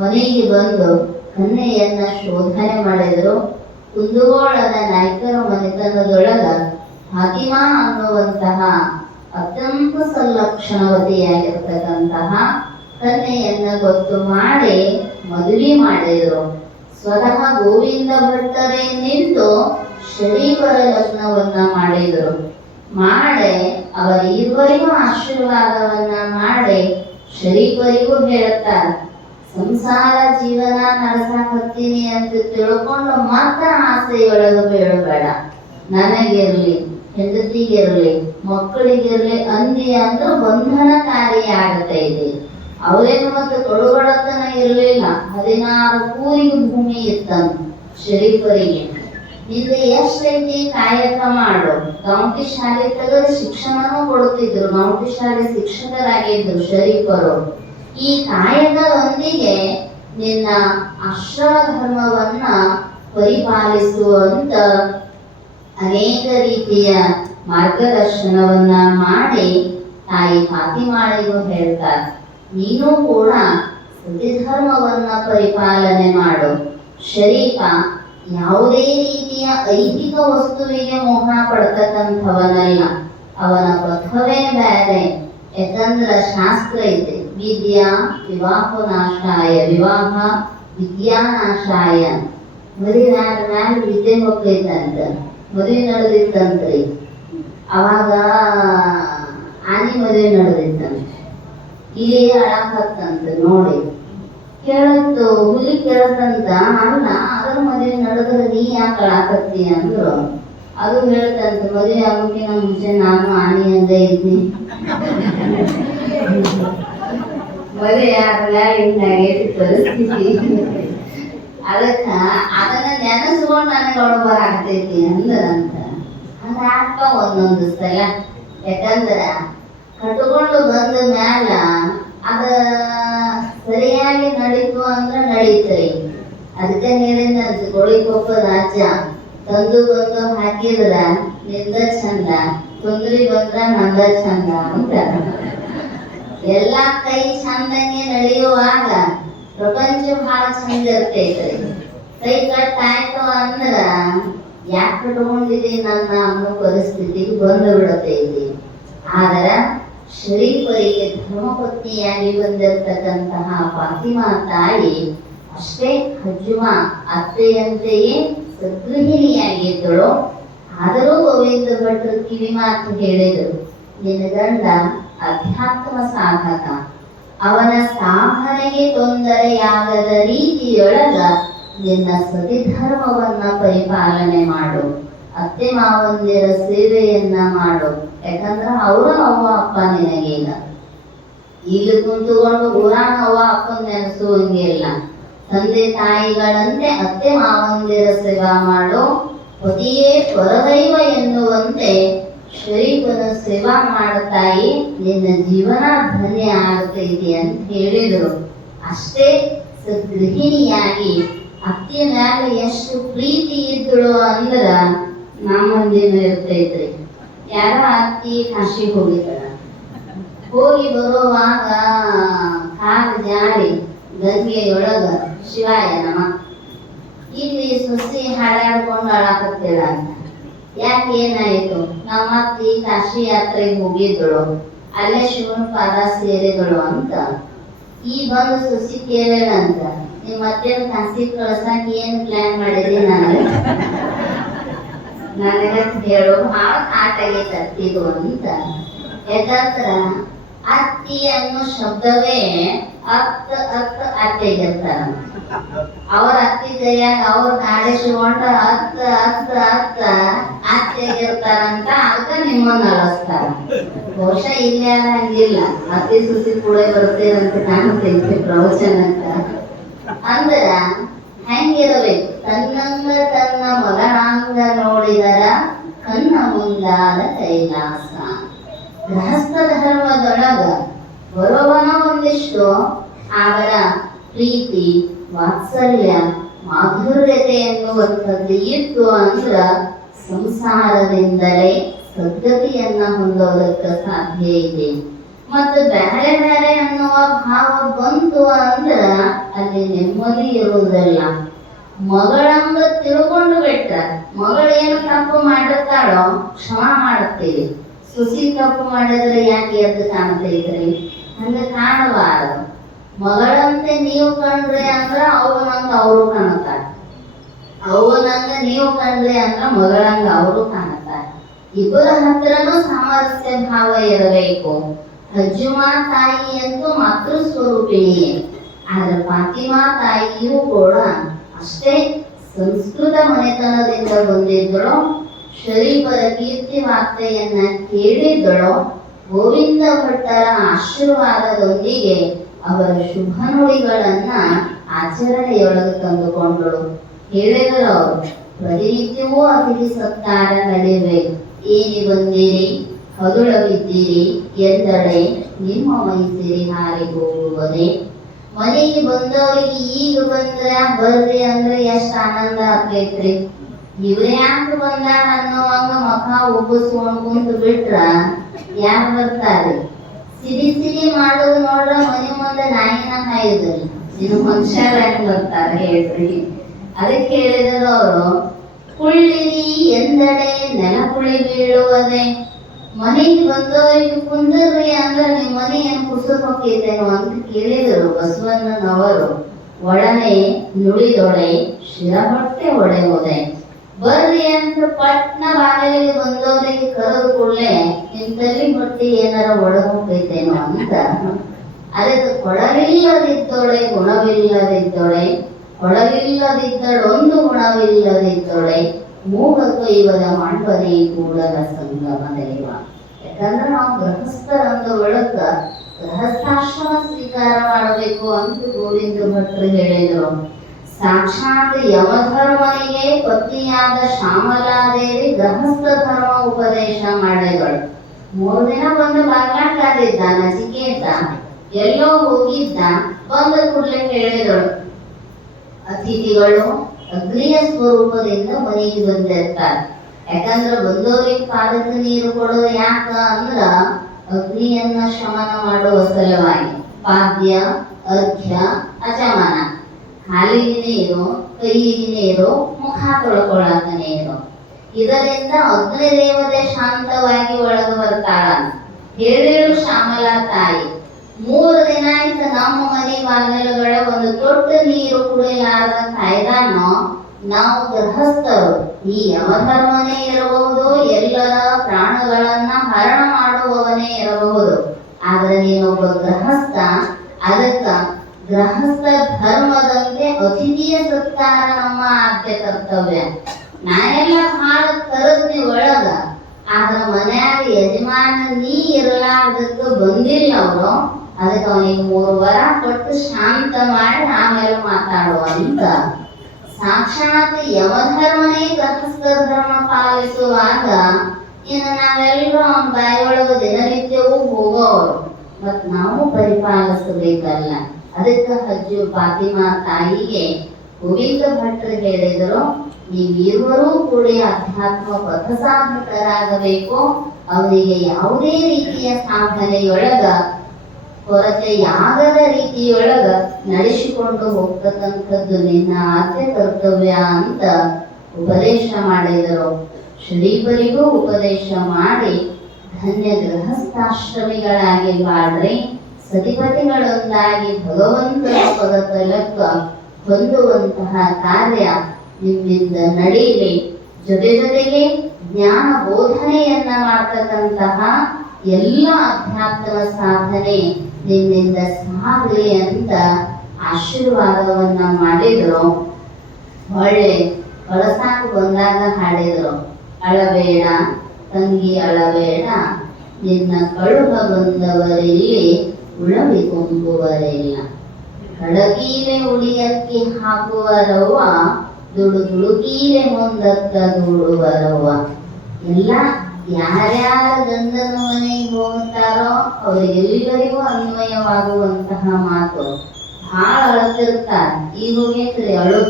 ಮನೆಗೆ ಬಂದು ಕನ್ಯೆಯನ್ನ ಶೋಧನೆ ಮಾಡಿದ್ರು. ಕುಂದಗೋಳದ ನಾಯ್ಕರ ಮನೆತನದೊಳಗ ಫಾತಿಮಾ ಅನ್ನುವಂತಹ ಅತ್ಯಂತ ಸಂಲಕ್ಷಣವತಿಯಾಗಿರ್ತಕ್ಕಂತಹ ಕನ್ಯೆಯನ್ನ ಗೊತ್ತು ಮಾಡಿ ಮದುವೆ ಮಾಡಿದ್ರು. ಸ್ವತಃ ಗೋವಿಂದ ಭಟ್ಟರೇ ನಿಂತು ಶರೀಫರ ಲಗ್ನವನ್ನ ಮಾಡಿದ್ರು. ಮಾಡಿ ಅವರಿಬ್ಬರಿಗೂ ಆಶೀರ್ವಾದವನ್ನ ಮಾಡಿ ಶರೀಫರಿಗೂ ಹೇಳ್ತಾರೆ, ಸಂಸಾರ ಜೀವನ ನಡೆಸಾಕತ್ತೀನಿ ಅಂತ ತಿಳ್ಕೊಂಡು ಮಾತ್ರ ಆಸೆಯೊಳಗೆ ಬೀಳಬೇಡ. ನನಗಿರ್ಲಿ, ಹೆಂಡತಿಗಿರ್ಲಿ, ಮಕ್ಕಳಿಗಿರ್ಲಿ ಅಂದಿ ಅಂದ್ರೆ ಬಂಧನಕಾರಿ ಆಗತೈತಿ. ಅವರೇನು ಮತ್ತೆ ತೊಡುಗೊಳತನ ಇರಲಿಲ್ಲ. 16 ಕೂರಿಗೆ ಭೂಮಿ ಇತ್ತಂತ ಶರೀಫರಿಗೆ. ನಿಂದ ಎಷ್ಟೈತಿ ಕಾಯಕ ಮಾಡು. ಗೌಂಟಿ ಶಾಲೆ ತೆಗೆದು ಶಿಕ್ಷಣನೂ ಕೊಡುತ್ತಿದ್ರು. ಗೌಂಟಿ ಶಾಲೆ ಶಿಕ್ಷಕರಾಗಿದ್ರು ಶರೀಫರು. ಈ ಕಾಯಕದೊಂದಿಗೆ ನಿನ್ನ ಆಶ್ರಮ ಧರ್ಮವನ್ನ ಪರಿಪಾಲಿಸುವಂತ ಅನೇಕ ರೀತಿಯ ಮಾರ್ಗದರ್ಶನವನ್ನ ಮಾಡಿ ತಾಯಿ ಫಾತಿಮಾಳಿಗೂ ಹೇಳ್ತಾರೆ, ನೀನು ಕೂಡ ಸತಿಧರ್ಮವನ್ನ ಪರಿಪಾಲನೆ ಮಾಡು. ಶರೀಫ ಯಾವುದೇ ರೀತಿಯ ಐಹಿಕ ವಸ್ತುವಿಗೆ ಮೋಹ ಪಡ್ತಕ್ಕಂಥವನಲ್ಲ. ಅವನ ಪಥವೇ ಬೇರೆ. ಯಾಕಂದ್ರೆ ಶಾಸ್ತ್ರ ಐತೆ, ವಿದ್ಯಾ ವಿವಾಹನಾಶಾಯ, ವಿವಾಹ ವಿದ್ಯಾನಾಶಾಯ. ಮದುವೆ ಆದ ಮ್ಯಾಲ ವಿದ್ಯೆ ಹೋಗ್ತೈತಂತ. ಮದುವೆ ನಡೆದಿತ್ತಂತ್ರಿ. ಅವಾಗ ಆನೆ ಮದುವೆ ನಡೆದಿತ್ತಂತ. ಇಲ್ಲಿ ಅಳಾಕತ್ತಂತ ನೋಡಿ ಕೇಳತ್ತು. ಹುಲಿ ಕೇಳತ್ತಂತ, ಅಣ್ಣ ಅದರ ಮದುವೆ ನಡೆದ್ರೆ ನೀ ಯಾಕೆ ಅಳಾಕತ್ತಿ ಅಂದ್ರು. ಅದು ಹೇಳ್ತಂತ, ಮದುವೆ ಆಗೋಕಿನ ಮುಂಚೆ ನಾನು ಆನೆ ಅಂದ ಇದ್ನಿ, ಮದುವೆ ಆದ್ಮೇಲೆ ಹಿಂಗಾಗೈತಿ ಪರಿಸ್ಥಿತಿ. ಅದಕ್ಕ ಅದನ್ನ ನೆನೆಸ್ಕೊಂಡು ನನಗೆ ಒಳಬರ ಆಗ್ತೈತಿ ಅಂದ್ರಂತ. ಅದಾಕ ಒಂದೊಂದು ಸಲ. ಯಾಕಂದ್ರ ಕಟ್ಕೊಂಡು ಬಂದ ಮ್ಯಾಲ ಅದ ಸರಿಯಾಗಿ ನಡೀತು ಅಂದ್ರ ನಡೀತರಿ. ಅದಕ್ಕೆ ಹೇಳಿದಂತ ಗೋಳಿಕೊಪ್ಪ ರಾಜ ತಂದು ಬಂದು ಹಾಕಿದ್ರ ನಿಂದ ಚಂದ, ತೊಂದ್ರಿ ಬಂದ್ರ ನಂದ ಚಂದ ಅಂತ. ಎಲ್ಲಾ ಕೈ ಚಂದಂಗೆ ನಡೆಯುವಾಗ ಪ್ರಪಂಚ ಬಹಳ ಚಂದ ಇರ್ತೈತ್ರಿ. ಕೈ ಕಟ್ಟಾಯ್ತು ಅಂದ್ರ ಯಾಕೆ ಕಟ್ಕೊಂಡಿದೆ ನನ್ನ ಅನ್ನೋ ಪರಿಸ್ಥಿತಿಗೆ ಬಂದು ಬಿಡತೈತಿ. ಆದ್ರ ಶರೀಫರಿಗೆ ಧರ್ಮಪತ್ನಿಯಾಗಿ ಬಂದಿರತಕ್ಕಂತಹ ಫಾತಿಮಾ ತಾಯಿ ಅಷ್ಟೇ ಹಜ್ಜುಮ ಅತ್ತೆಯಂತೆಯೇ ಸದ್ಗೃಹಿಣಿಯಾಗಿದ್ದಳು. ಆದರೂ ಗೋವಿಂದ ಭಟ್ರು ಕಿವಿ ಮಾತು ಹೇಳಿದರು, ನಿನ್ನ ಗಂಡ ಅಧ್ಯಾತ್ಮ ಸಾಧಕ, ಅವನ ಸಾಧನೆಗೆ ತೊಂದರೆಯಾಗದ ರೀತಿಯೊಳಗ ನಿನ್ನ ಸತಿಧರ್ಮವನ್ನ ಪರಿಪಾಲನೆ ಮಾಡು, ಅತ್ತೆ ಮಾವಂದಿರ ಸೇವೆಯನ್ನ ಮಾಡು. ಯಾಕಂದ್ರೆ ಅವರು ಅವ್ವ ಅಪ್ಪ ನಿನಗೀಗ ಇಲ್ಲಿ ಕುಂತುಕೊಂಡು ಊರಾನ ಅವ್ವ ಅಪ್ಪನ ನೆನೆಸುವಂಗಿಲ್ಲ. ತಂದೆ ತಾಯಿಗಳಂತೆ ಅತ್ತೆ ಮಾವಂದಿರ ಸೇವಾ ಮಾಡು, ಪತಿಯೇ ಪರದೈವ ಎನ್ನುವಂತೆ ಶರೀಫನ ಸೇವಾ ಮಾಡುತ್ತಾಯಿ, ನಿನ್ನ ಜೀವನ ಧನ್ಯ ಆಗ್ತೈತಿ ಅಂತ ಹೇಳಿದ್ರು. ಅಷ್ಟೇ ಸದ್ಗೃಹಿಣಿಯಾಗಿ ಅತ್ತಿಯ ಮ್ಯಾಲ ಎಷ್ಟು ಪ್ರೀತಿ ಇದ್ದಳು ಅಂದ್ರ ನಮ್ಮಂದಿನ ಇರ್ತೈತ್ರಿ. ಯಾರ ಅತ್ತಿ ಕಾಶಿಗೆ ಹೋಗಿದ್ದಾಳ, ಹೋಗಿ ಬರುವಾಗ ಕಾಲು ಜಾರಿ ಗಂಗೆಯೊಳಗ ಶಿವಾಯ ನಮ ಇಲ್ಲಿ ಸೊಸಿ ಹಾಡಾಡ್ಕೊಂಡು ಅಳಾಕತ್ತೇಳ ಅಂತ. ಯಾಕೆ ಏನಾಯ್ತು? ನಮ್ಮ ಅತ್ತಿ ಕಾಶಿ ಯಾತ್ರೆಗೆ ಹೋಗಿದ್ದಳು, ಅಲ್ಲೇ ಶಿವನ ಪಾದ ಸೇರಿದಳು ಅಂತ. ಈ ಬಂದು ಸೊಸಿ ಕೇಳಂತ, ನಿಮ್ಮ ಅತ್ತೆ ಕಾಶಿ ಕಳ್ಸಕ್ ಏನ್ ಪ್ಲಾನ್ ಮಾಡಿದ್ರಿ? ನನಗೆ ಹೇಳೋ ಭಾಳ ಆಟ ಆಗೈತೆ ಅತ್ತಿದು ಅಂತ. ಯಾಕಂದ್ರ ಅತ್ತಿ ಅನ್ನೋ ಶಬ್ದವೇ ಅತ್ತೆಗಿರ್ತಾರ. ಅವ್ರ ಅತ್ತಿ ಕೈಯಾಗ ಅವ್ರ ಕಾಡಿಸ್ಕೊಂಡ ಅತ್ತೆಗಿರ್ತಾರಂತ ಅದಕ್ಕ ನಿಮ್ಮನ್ನ ಅಳಸ್ತಾರ. ಬಹುಶಃ ಇಲ್ಲೇ ಹಂಗಿಲ್ಲ, ಅತ್ತಿ ಸುಸಿ ಕೂಡ ಬರ್ತೀರಂತ ಕಾಣ್ತೈತಿ ಪ್ರವಚನಕ್ಕ. ಅಂದ್ರ ಹೆಂಗಿರಬೇಕು? ತನ್ನಂಗ ತನ್ನ ಮಗನಾಂಗ ನೋಡಿದರ ಕನ್ನ ಮುಂದಾದ ಕೈಲಾಸ. ಗೃಹಸ್ಥ ಧರ್ಮದೊಳಗ ಬರೋವನ ಒಂದಿಷ್ಟು ಅವರ ಪ್ರೀತಿ, ವಾತ್ಸಲ್ಯ, ಮಾಧುರ್ಯತೆ ಎನ್ನುವಂಥದ್ದು ಇತ್ತು ಅಂದ್ರ ಸಂಸಾರದಿಂದಲೇ ಸದ್ಗತಿಯನ್ನ ಹೊಂದೋದಕ್ಕೆ ಸಾಧ್ಯ ಇದೆ. ಮತ್ತು ಬೇರೆ ಬೇರೆ ಅನ್ನುವ ಭಾವ ಬಂತು ಅಂದ್ರ ಅಲ್ಲಿ ನೆಮ್ಮದಿ ಇರುವುದಿಲ್ಲ. ಮಗಳಂಗ ತಿಳ್ಕೊಂಡು ಬಿಟ್ಟ, ಮಗಳೇನು ತಪ್ಪು ಮಾಡಿರ್ತಾಳೋ ಕ್ಷಮಾ ಮಾಡುತ್ತೀವಿ. ಸುಸಿ ತಪ್ಪು ಮಾಡಿದ್ರೆ ಯಾಕೆ ಎದ್ದು ಕಾಣ್ತೈತ್ರಿ? ಹಂಗ ಕಾಣಬಾರದು. ಮಗಳಂತೆ ನೀವು ಕಂಡ್ರೆ ಅಂದ್ರ ಅವನಂಗ ಅವರು ಕಾಣುತ್ತಾರ, ಅವನಂಗ ನೀವು ಕಂಡ್ರೆ ಅಂದ್ರ ಮಗಳಂಗ ಅವರು ಕಾಣುತ್ತಾರೆ. ಇಬ್ಬರ ಹತ್ರನೂ ಸಾಮರಸ್ಯ ಭಾವ ಇರಬೇಕು. ಹಜ್ಜುಮಾ ತಾಯಿ ಅಂತೂ ಮಾತೃ ಸ್ವರೂಪಿಣಿಯೇ, ಆದ್ರೆ ಫಾತಿಮಾ ತಾಯಿಯೂ ಕೂಡ ಅಷ್ಟೇ ಸಂಸ್ಕೃತ ಮನೆತನದಿಂದ ಬಂದಿದ್ದಳು. ಶರೀಫರ ಕೀರ್ತಿ ವಾರ್ತೆಯನ್ನ ಕೇಳಿದ್ದಳು. ಗೋವಿಂದ ಭಟ್ಟರ ಆಶೀರ್ವಾದದೊಂದಿಗೆ ಅವರ ಶುಭ ನುಡಿಗಳನ್ನ ಆಚರಣೆಯೊಳಗೆ ತಂದುಕೊಂಡಳು. ಹೇಳಿದರು ಅವರು, ಪ್ರತಿನಿತ್ಯವೂ ಅತಿಥಿ ಸತ್ಕಾರ ನಡೆಯಬೇಕು. ಏನಿ ಬಂದಿರಿ, ಹದುಳವಿದ್ದೀರಿ ಎಂದಡೆ ನಿಮ್ಮ ಮೈಸಿರಿ ಹಾರಿ ಹೋಗುವುದೇ. ಮನೆಗೆ ಬಂದವರಿಗೆ ಈಗ ಬಂದ್ರ ಬರ್ರಿ ಅಂದ್ರೆ ಎಷ್ಟ್ ಆನಂದ ಆಗ್ತೈತ್ರಿ. ಇವ್ರ ಯಾಕೆ ಬಂದಾರ ಅನ್ನೋವಾಗ ಮಖ ಉಬ್ಬಿಸ್ಕೊಂಡ್ ಕುಂತು ಬಿಟ್ರ ಯಾರು ಬರ್ತಾರೆ? ಸಿರಿ ಸಿರಿ ಮಾಡೋದು ನೋಡ್ರ ಮನೆ ಮುಂದೆ ನಾಯಿನ ಕಾಯುದಿಲ್ಲ, ಇನ್ನು ಮನುಷ್ಯರ ಹೆಂಗ್ ಬರ್ತಾರೆ ಹೇಳ್ರಿ? ಅದಕ್ಕೆ ಹೇಳಿದ್ರು ಅವರು, ಕುಳ್ಳಿರಿ ಎಂದಡೆ ನೆಲ ಕುಳಿ ಬೀಳುವುದೇ. ಮನೆಗೆ ಬಂದವರಿಗೆ ಕುಂದರ್ರಿ ಅಂದ್ರೆ ನಿಮ್ ಮನೆ ಏನ್ ಕುಸಿದ್ ಹೋಗ್ತೇನೋ ಅಂತ ಕೇಳಿದರು ಬಸವಣ್ಣನವರು. ಒಡನೆ ನುಡಿದೊಡೆ ಶಿರಹೊಟ್ಟೆ ಒಡೆಯುವುದೇ. ಬರ್ರಿ ಅಂತ ಪಟ್ನ ಬಾಗಿಲಿಗೆ ಬಂದವರಿಗೆ ಕರೆದು ಕೂಡಲೇ ನಿಮ್ ತಲೆ ಹೊಟ್ಟಿ ಏನಾರ ಒಡ ಹೋಗ್ತೈತೇನೋ ಅಂತ. ಅದಕ್ಕೆ ಕೊಡಲಿಲ್ಲದಿದ್ದೊಡೆ ಗುಣವಿಲ್ಲದಿದ್ದೊಡೆ, ಕೊಡಲಿಲ್ಲದಿದ್ದಳೊಂದು ಗುಣವಿಲ್ಲದಿದ್ದೊಡೆ, ಮೂಗ ಕೊಯ್ವದ ಮಾಡ್ಬನೇ ಕೂಡಲ ಸಂಗಮ ದೈವ. ಯಾಕಂದ್ರೆ ನಾವು ಗೃಹಸ್ಥರಂತ ಒಳಗ ಗೃಹಸ್ಥಾಶ್ರಮ ಸ್ವೀಕಾರ ಮಾಡಬೇಕು ಅಂತ ಗೋವಿಂದ ಭಟ್ರು ಹೇಳಿದ್ರು. ಸಾಕ್ಷಾತ್ ಯಮಧರ್ಮನಿಗೆ ಪತ್ನಿಯಾದ ಶ್ಯಾಮಲಾದೇವಿ ಗೃಹಸ್ಥ ಧರ್ಮ ಉಪದೇಶ ಮಾಡಿದಳು. 3 ದಿನ ಬಂದು ಬಾಗ್ಲಾಡ್ತಿದ್ದ ನಚಿಕೇತ, ಎಲ್ಲೋ ಹೋಗಿದ್ದ. ಬಂದ ಕೂಡಲೇ ಹೇಳಿದಳು, ಅತಿಥಿಗಳು ಅಗ್ನಿಯ ಸ್ವರೂಪದಿಂದ ಮನೆಗೆ ಬಂದಿರ್ತಾರೆ. ಯಾಕಂದ್ರೆ ಬಂದವರಿಗೆ ಪಾದಕ್ಕೆ ನೀರು ಕೊಡೋದು ಯಾಕ ಅಂದ್ರ ಅಗ್ನಿಯನ್ನ ಶಮನ ಮಾಡುವ ಸಲುವಾಗಿ. ಪಾದ್ಯ, ಅರ್ಘ್ಯ, ಅಚಮನ, ಕಾಲಿಗೆ ನೀರು, ಕೈಯಿಗೆ ನೀರು, ಮುಖ ತೊಳ್ಕೊಳಕ ನೀರು. ಇದರಿಂದ ಅಗ್ನಿ ದೇವತೆ ಶಾಂತವಾಗಿ ಒಳಗೆ ಬರ್ತಾಳ. ಹೇಳಿಳು ಶ್ಯಾಮಲಾ ತಾಯಿ, 3 ದಿನ ಆಯ್ತು ನಮ್ಮ ಮನೆ ಬಾಗಿಲುಗಳ ಒಂದು ತೊಟ್ಟು ನೀರು ಕುಡಿಲಾರದ ಕಾಯ್ದಾನೋ ನಾವು ಗೃಹಸ್ಥರು. ಈ ಯಮಧರ್ಮನೇ ಇರಬಹುದು, ಎಲ್ಲರ ಪ್ರಾಣಗಳನ್ನ ಹರಣ ಮಾಡುವವನೇ ಇರಬಹುದು. ಆದ್ರೆ ನೀನೊಬ್ಬ ಗೃಹಸ್ಥ. ಅದಕ್ಕ ಗೃಹಸ್ಥ ಧರ್ಮದಂತೆ ಅತಿಥಿಯ ಸತ್ಕಾರ ನಮ್ಮ ಆದ್ಯ ಕರ್ತವ್ಯ. ನಾ ಎಲ್ಲ ಹಾಳ ಕರದ್ನಿ ಒಳಗ, ಆದ್ರ ಮನ್ಯಾಗ ಯಜಮಾನ ನೀ ಇರಲಾರ್ದಕ್ಕ ಬಂದಿಲ್ಲ ಅವರು. ಅದಕ್ಕೆ ಅವನಿಗೆ 3 ವರ ಕೊಟ್ಟು ಶಾಂತ ಮಾಡಿ ಆಮೇಲೆ ಮಾತಾಡುವ ಅಂತ. ಸಾಕ್ಷಾತ್ ಯಮಧರ್ಮನೇ ಗೃಹಸ್ಥ ಧರ್ಮ ಪಾಲಿಸುವಾಗ ಇನ್ನು ನಾವೆಲ್ಲರೂ ಅವನ ಬಾಯಿಯೊಳಗೆ ದಿನನಿತ್ಯವೂ ಹೋಗೋರು, ಮತ್ ನಾವು ಪರಿಪಾಲಿಸಬೇಕಲ್ಲ. ಅದಕ್ಕೆ ಹಜ್ಜು ಫಾತಿಮಾ ತಾಯಿಗೆ ಗೋವಿಂದ ಭಟ್ರು ಹೇಳಿದರು, ನೀವಿರುವರೂ ಕೂಡ ಅಧ್ಯಾತ್ಮ ಪಥಸಾಧಕರಾಗಬೇಕು. ಅವರಿಗೆ ಯಾವುದೇ ರೀತಿಯ ಸಾಧನೆಯೊಳಗ ಕೊರತೆಯಾಗದ ರೀತಿಯೊಳಗ ನಡೆಸಿಕೊಂಡು ಹೋಗ್ತಕ್ಕಂಥದ್ದು ನಿನ್ನ ಆದ್ಯ ಕರ್ತವ್ಯ ಅಂತ ಉಪದೇಶ ಮಾಡಿದರು. ಶ್ರೀಬರಿಗೂ ಉಪದೇಶ ಮಾಡಿ ಧನ್ಯ ಗೃಹಸ್ಥಾಶ್ರಮಿಗಳಾಗಿ ಬಾಳ್ರಿ, ಸತಿಪತಿಗಳೊಂದಾಗಿ ಭಗವಂತನ ಪದ ತಲಕ ಹೊಂದುವಂತಹ ಕಾರ್ಯ ನಿಮ್ಮಿಂದ ನಡೀಲಿ. ಜೊತೆಗೆ ಜ್ಞಾನ ಬೋಧನೆಯನ್ನ ಮಾಡ್ತಕ್ಕಂತಹ ಎಲ್ಲ ಅಧ್ಯಾತ್ಮ ಸಾಧನೆ ನಿನ್ನಿಂದ ಸಾಗಲಿ ಅಂತ ಆಶೀರ್ವಾದವನ್ನ ಮಾಡಿದ್ರು. ಒಳ್ಳೆ ಕಳಸಾಕು ಬಂದಾಗ ಹಾಡಿದ್ರು, ಅಳಬೇಡ ತಂಗಿ ಅಳಬೇಡ, ನಿನ್ನ ಕಳುಹ ಬಂದವರಿಲ್ಲಿ ಉಳವಿ ಕೊಂಬುವರಿಲ್ಲ. ಕಡಗೀರೆ ಉಳಿಯಕ್ಕೆ ಹಾಕುವರವ್ವ, ದುಡುಕೀರೆ ಮುಂದಕ್ಕ ದುಡುವರವ್ವ. ಎಲ್ಲ ಯಾರ್ಯಾರ ಗಂಧನ ಮನೆಗೆ ಹೋಗ್ತಾರೋ ಅವರಿಗೆಲ್ಲರಿಗೂ ಅನ್ವಯವಾಗುವಂತಹ ಮಾತು. ಭಾಳ ಅಳತಿರ್ತಾರ. ಈಗ ಹೋಗೈತ್ರಿ ಅಳು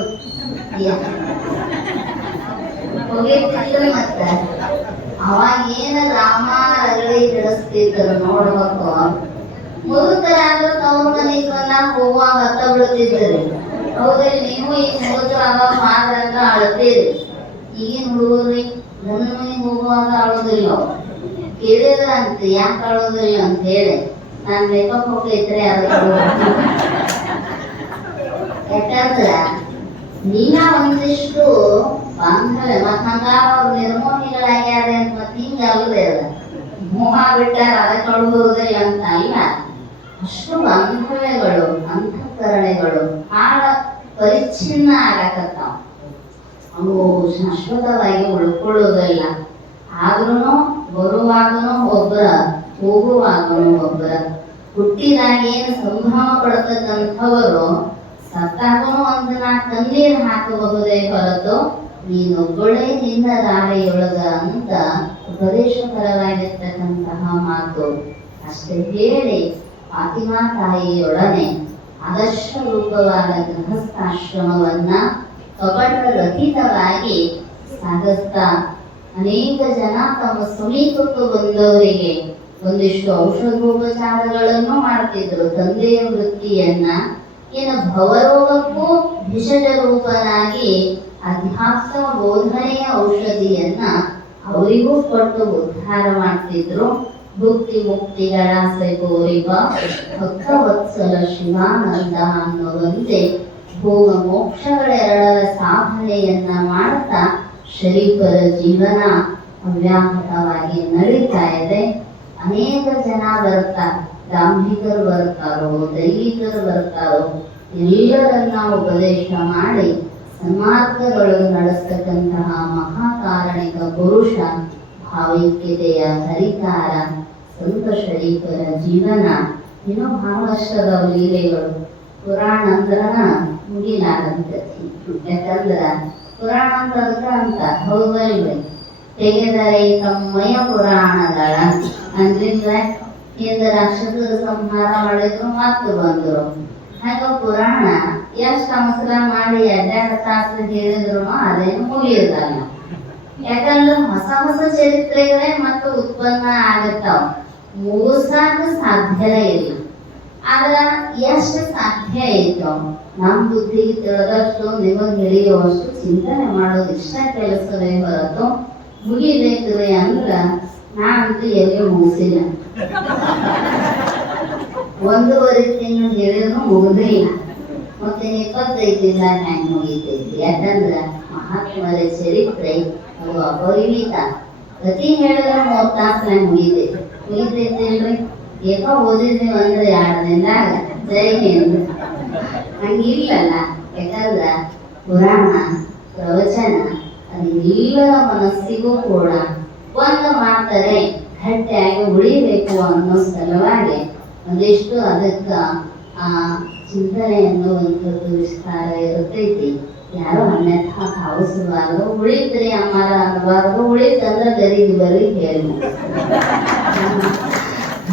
ಹೋಗೈತಿಲ್ಲ. ಮತ್ತ ಅವಾಗ ಏನ ರಾಮ ರಗಳಿ ಹಿಡಿಸ್ತಿದ್ರು ನೋಡ್ಬೇಕು. ಮುದುಕರಾದ್ರೂ ತವ್ರ ಮನೆಗೆ ಬಂದಾಗ ಹೋಗುವಾಗ ಹತ್ತ ಬಿಡ್ತಿದ್ರಿ. ಹೌದ್ರಿ, ನೀವು ಈಗ ಮುದುಕರು ಅವಾಗ ಮಾತ್ರ ಅಳ್ತೀರಿ. ಈಗಿನ ಹುಡುಗರಿ ಗಂಡನ ಮನೆಗೆ ಹೋಗುವಾಗ ಅಳೋದಿಲ್ಲ. ಕೇಳಿದ್ರ ಅಂತ ಯಾಕೆ ಅಳೋದಿಲ್ಲ ಅಂತ ಹೇಳಿ, ನಾನ್ ಮೇಕಪ್ ಹೋಗೈತ್ರಿ ಯಾಕಂದ್ರ ನೀನ ಒಂದಿಷ್ಟು ಬಾಂಧವ್ಯ ಮತ್ ಹಂಗಾರ ಅವ್ರು ನಿರ್ಮೋಹಿಗಳಾಗ್ಯಾರ ಅಂತ ಮತ್ ಹಿಂಗ ಅಲ್ಲದೆ ಅದ ಮೋಹ ಬಿಟ್ಟಾರ ಅದಕ್ಕೆ ಅಳುವುದಿಲ್ಲ ಅಂತ ಅಲ್ಲ. ಅಷ್ಟು ಬಾಂಧವ್ಯಗಳು ಅಂತಃಕರಣೆಗಳು ಭಾಳ ಪರಿಚ್ಛಿನ್ನ ಆಗಕತ್ತಾವ. ಅವು ಶಾಶ್ವತವಾಗಿ ಉಳ್ಕೊಳ್ಳೋದಿಲ್ಲ. ಆದ್ರೂ ಬರುವಾಗನು ಒಬ್ಬರ, ಹೋಗುವಾಗನು ಒಬ್ಬರ. ಹುಟ್ಟಿದಾಗ ಏನು ಸಂಭ್ರಮ ಪಡ್ತಕ್ಕಂಥವರು ಸತ್ತಾಗನು ಒಂದು 4 ಕಣ್ಣೀರು ಹಾಕಬಹುದೇ ಹೊರತು ನೀನೊಬ್ಬಳೇ ನಿನ್ನ ದಾರಿಯೊಳಗ ಅಂತ ಉಪದೇಶಕರವಾಗಿರ್ತಕ್ಕಂತಹ ಮಾತು. ಅಷ್ಟೇ ಹೇಳಿ ಫಾತಿಮಾ ತಾಯಿಯೊಡನೆ ಆದರ್ಶ ರೂಪವಾದ ಗೃಹಸ್ಥಾಶ್ರಮವನ್ನ ಕಪಟ ರಹಿತವಾಗಿ ಸಾಗಿಸ್ತಾ ಅನೇಕ ಜನ ತಮ್ಮ ಸಮೀಪಕ್ಕೆ ಬಂದವರಿಗೆ ಒಂದಿಷ್ಟು ಔಷಧೋಪಚಾರಗಳನ್ನು ಮಾಡ್ತಿದ್ರು. ತಂದೆಯ ವೃತ್ತಿಯನ್ನ ಏನು ಭವರೋಗಕ್ಕೂ ಭಿಷಜ ರೂಪನಾಗಿ ಅಧ್ಯಾತ್ಮ ಬೋಧನೆಯ ಔಷಧಿಯನ್ನ ಅವರಿಗೂ ಕೊಟ್ಟು ಉದ್ಧಾರ ಮಾಡ್ತಿದ್ರು. ಭುಕ್ತಿ ಮುಕ್ತಿಗಳ ಸೈಕೋರಿಬ ಭಕ್ತವತ್ಸಲ ಶಿವಾನಂದ ಅನ್ನುವಂತೆ ಭೋಗ ಮೋಕ್ಷಗಳೆರಡರ ಸಾಧನೆಯನ್ನ ಮಾಡ್ತಾ ಶರೀಫರ ಜೀವನ ಅವ್ಯಾಹತವಾಗಿ ನಡೀತಾ ಇದೆ. ಅನೇಕ ಜನ ಬರ್ತಾರೆ, ದಾಂಭಿಕರು ಬರ್ತಾರೋ, ದೈಹಿಕರು ಬರ್ತಾರೋ, ಎಲ್ಲರನ್ನ ಉಪದೇಶ ಮಾಡಿ ಸನ್ಮಾರ್ಗಗಳು ನಡೆಸ್ತಕ್ಕಂತಹ ಮಹಾಕಾರಣಿಕ ಪುರುಷ, ಭಾವೈಕ್ಯತೆಯ ಹರಿಕಾರ ಸಂತ ಶರೀಫರ ಜೀವನ. ಇನ್ನೂ ಬಹಳಷ್ಟದ ಲೀಲೆಗಳು. ಪುರಾಣ ಅಂದ್ರನ ಮುಗಿಲಾರಂತತಿ. ಯಾಕಂದ್ರ ಪುರಾಣ ಅಂತ ಅಂತ ಹೌದಲ್ವೇ? ತೆಗೆದರೆ ತಮ್ಮಯ ಪುರಾಣಗಳ ಅಂದ್ರಿಂದ ಹಿಂದೆ ರಾಕ್ಷಸರ ಸಂಹಾರ ಮಾಡಿದ್ರು ಮತ್ತು ಬಂದ್ರು. ಹಾಗ ಪುರಾಣ ಎಷ್ಟು ಅವಸರ ಮಾಡಿ 2 ತಾಸು ಹೇಳಿದ್ರು ಅದೇನು ಮುಗಿಯೋದಲ್ಲ. ಯಾಕಂದ್ರೆ ಹೊಸ ಹೊಸ ಚರಿತ್ರೆಗಳೇ ಮತ್ತು ಉತ್ಪನ್ನ ಆಗತ್ತಾವ. ಮುಗಿಸಾಕ ಸಾಧ್ಯನೇ ಇಲ್ಲ. ಆದ್ರ ಎಷ್ಟು ಸಾಧ್ಯ ಐತೋ ನಮ್ಮ ಬುದ್ಧಿಗೆ ತಿಳಿದಷ್ಟು ನಿಮಗೆ ಹಿಡಿಯುವಷ್ಟು ಚಿಂತನೆ ಮಾಡೋದು ಇಷ್ಟ ಕೆಲಸವೇ ಹೊರತು ಮುಗಿಬೇಕ್ರಿ ಅಂದ್ರ ನಾನಂತೂ ಎಲ್ಲಿ ಮುಗಿಸಿಲ್ಲ. 1.5 ತಿಂಗಳು ಹೇಳಿದ್ರು ಮುಗಿದಿಲ್ಲ. ಮತ್ತೆ 25 ದಿನ ಹ್ಯಾಂಗ್ ಮುಗಿತೈತಿ? ಯಾಕಂದ್ರ ಮಹಾತ್ಮರ ಚರಿತ್ರೆ ಅದು ಅಪರಿಮಿತ. ಪ್ರತಿ ಹೇಳಿದ್ರೆ 30 ತಾಸ್ನಾಗ ಮುಗಿತೈತಿ ಇಲ್ರಿ? ಏಕ ಓದಿದ್ವಿ ಅಂದ್ರೆ 2 ದಿನದಾಗ ಜೈ ಹಿಂದ್. ಹಂಗಿಲ್ಲಲ್ಲ. ಯಾಕಂದ್ರ ಪುರಾಣ ಪ್ರವಚನ ಅದೆಲ್ಲರ ಮನಸ್ಸಿಗೂ ಕೂಡ ಒಂದು ಮಾಡ್ತಾರೆ ಗಟ್ಟಿಯಾಗಿ ಉಳಿಬೇಕು ಅನ್ನೋ ಸಲುವಾಗಿ ಒಂದಿಷ್ಟು ಅದಕ್ಕ ಚಿಂತನೆಯನ್ನು ಒಂದು ವಿಸ್ತಾರ ಇರ್ತೈತಿ. ಯಾರು ಅನ್ಯಥಾ ಭಾವಿಸಬಾರ್ದು. ಉಳಿತ್ರಿ ಅಮ್ಮಾರ ಅನ್ನಬಾರ್ದು. ಉಳಿತಂದ್ರೆ ಗರೀಬ್ ಬರೀ ಹೇಳಿ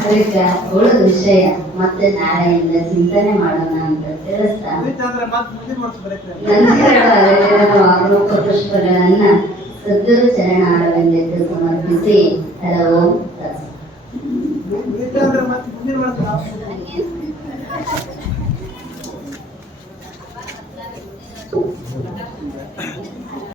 ಅದಕ್ಕೆ ಉಳಿದ ವಿಷಯ ಮತ್ತೆ ನಾಳೆಯಿಂದ ಚಿಂತನೆ ಮಾಡೋಣ ಅಂತ ತಿಳಿಸ್ತಾ ಅಪರೂಪ ಪುಷ್ಪಗಳನ್ನ ಸದ್ಗುರು ಚರಣಾರವಿಂದಕ್ಕೆ ಸಮರ್ಪಿಸಿ ಹಲವು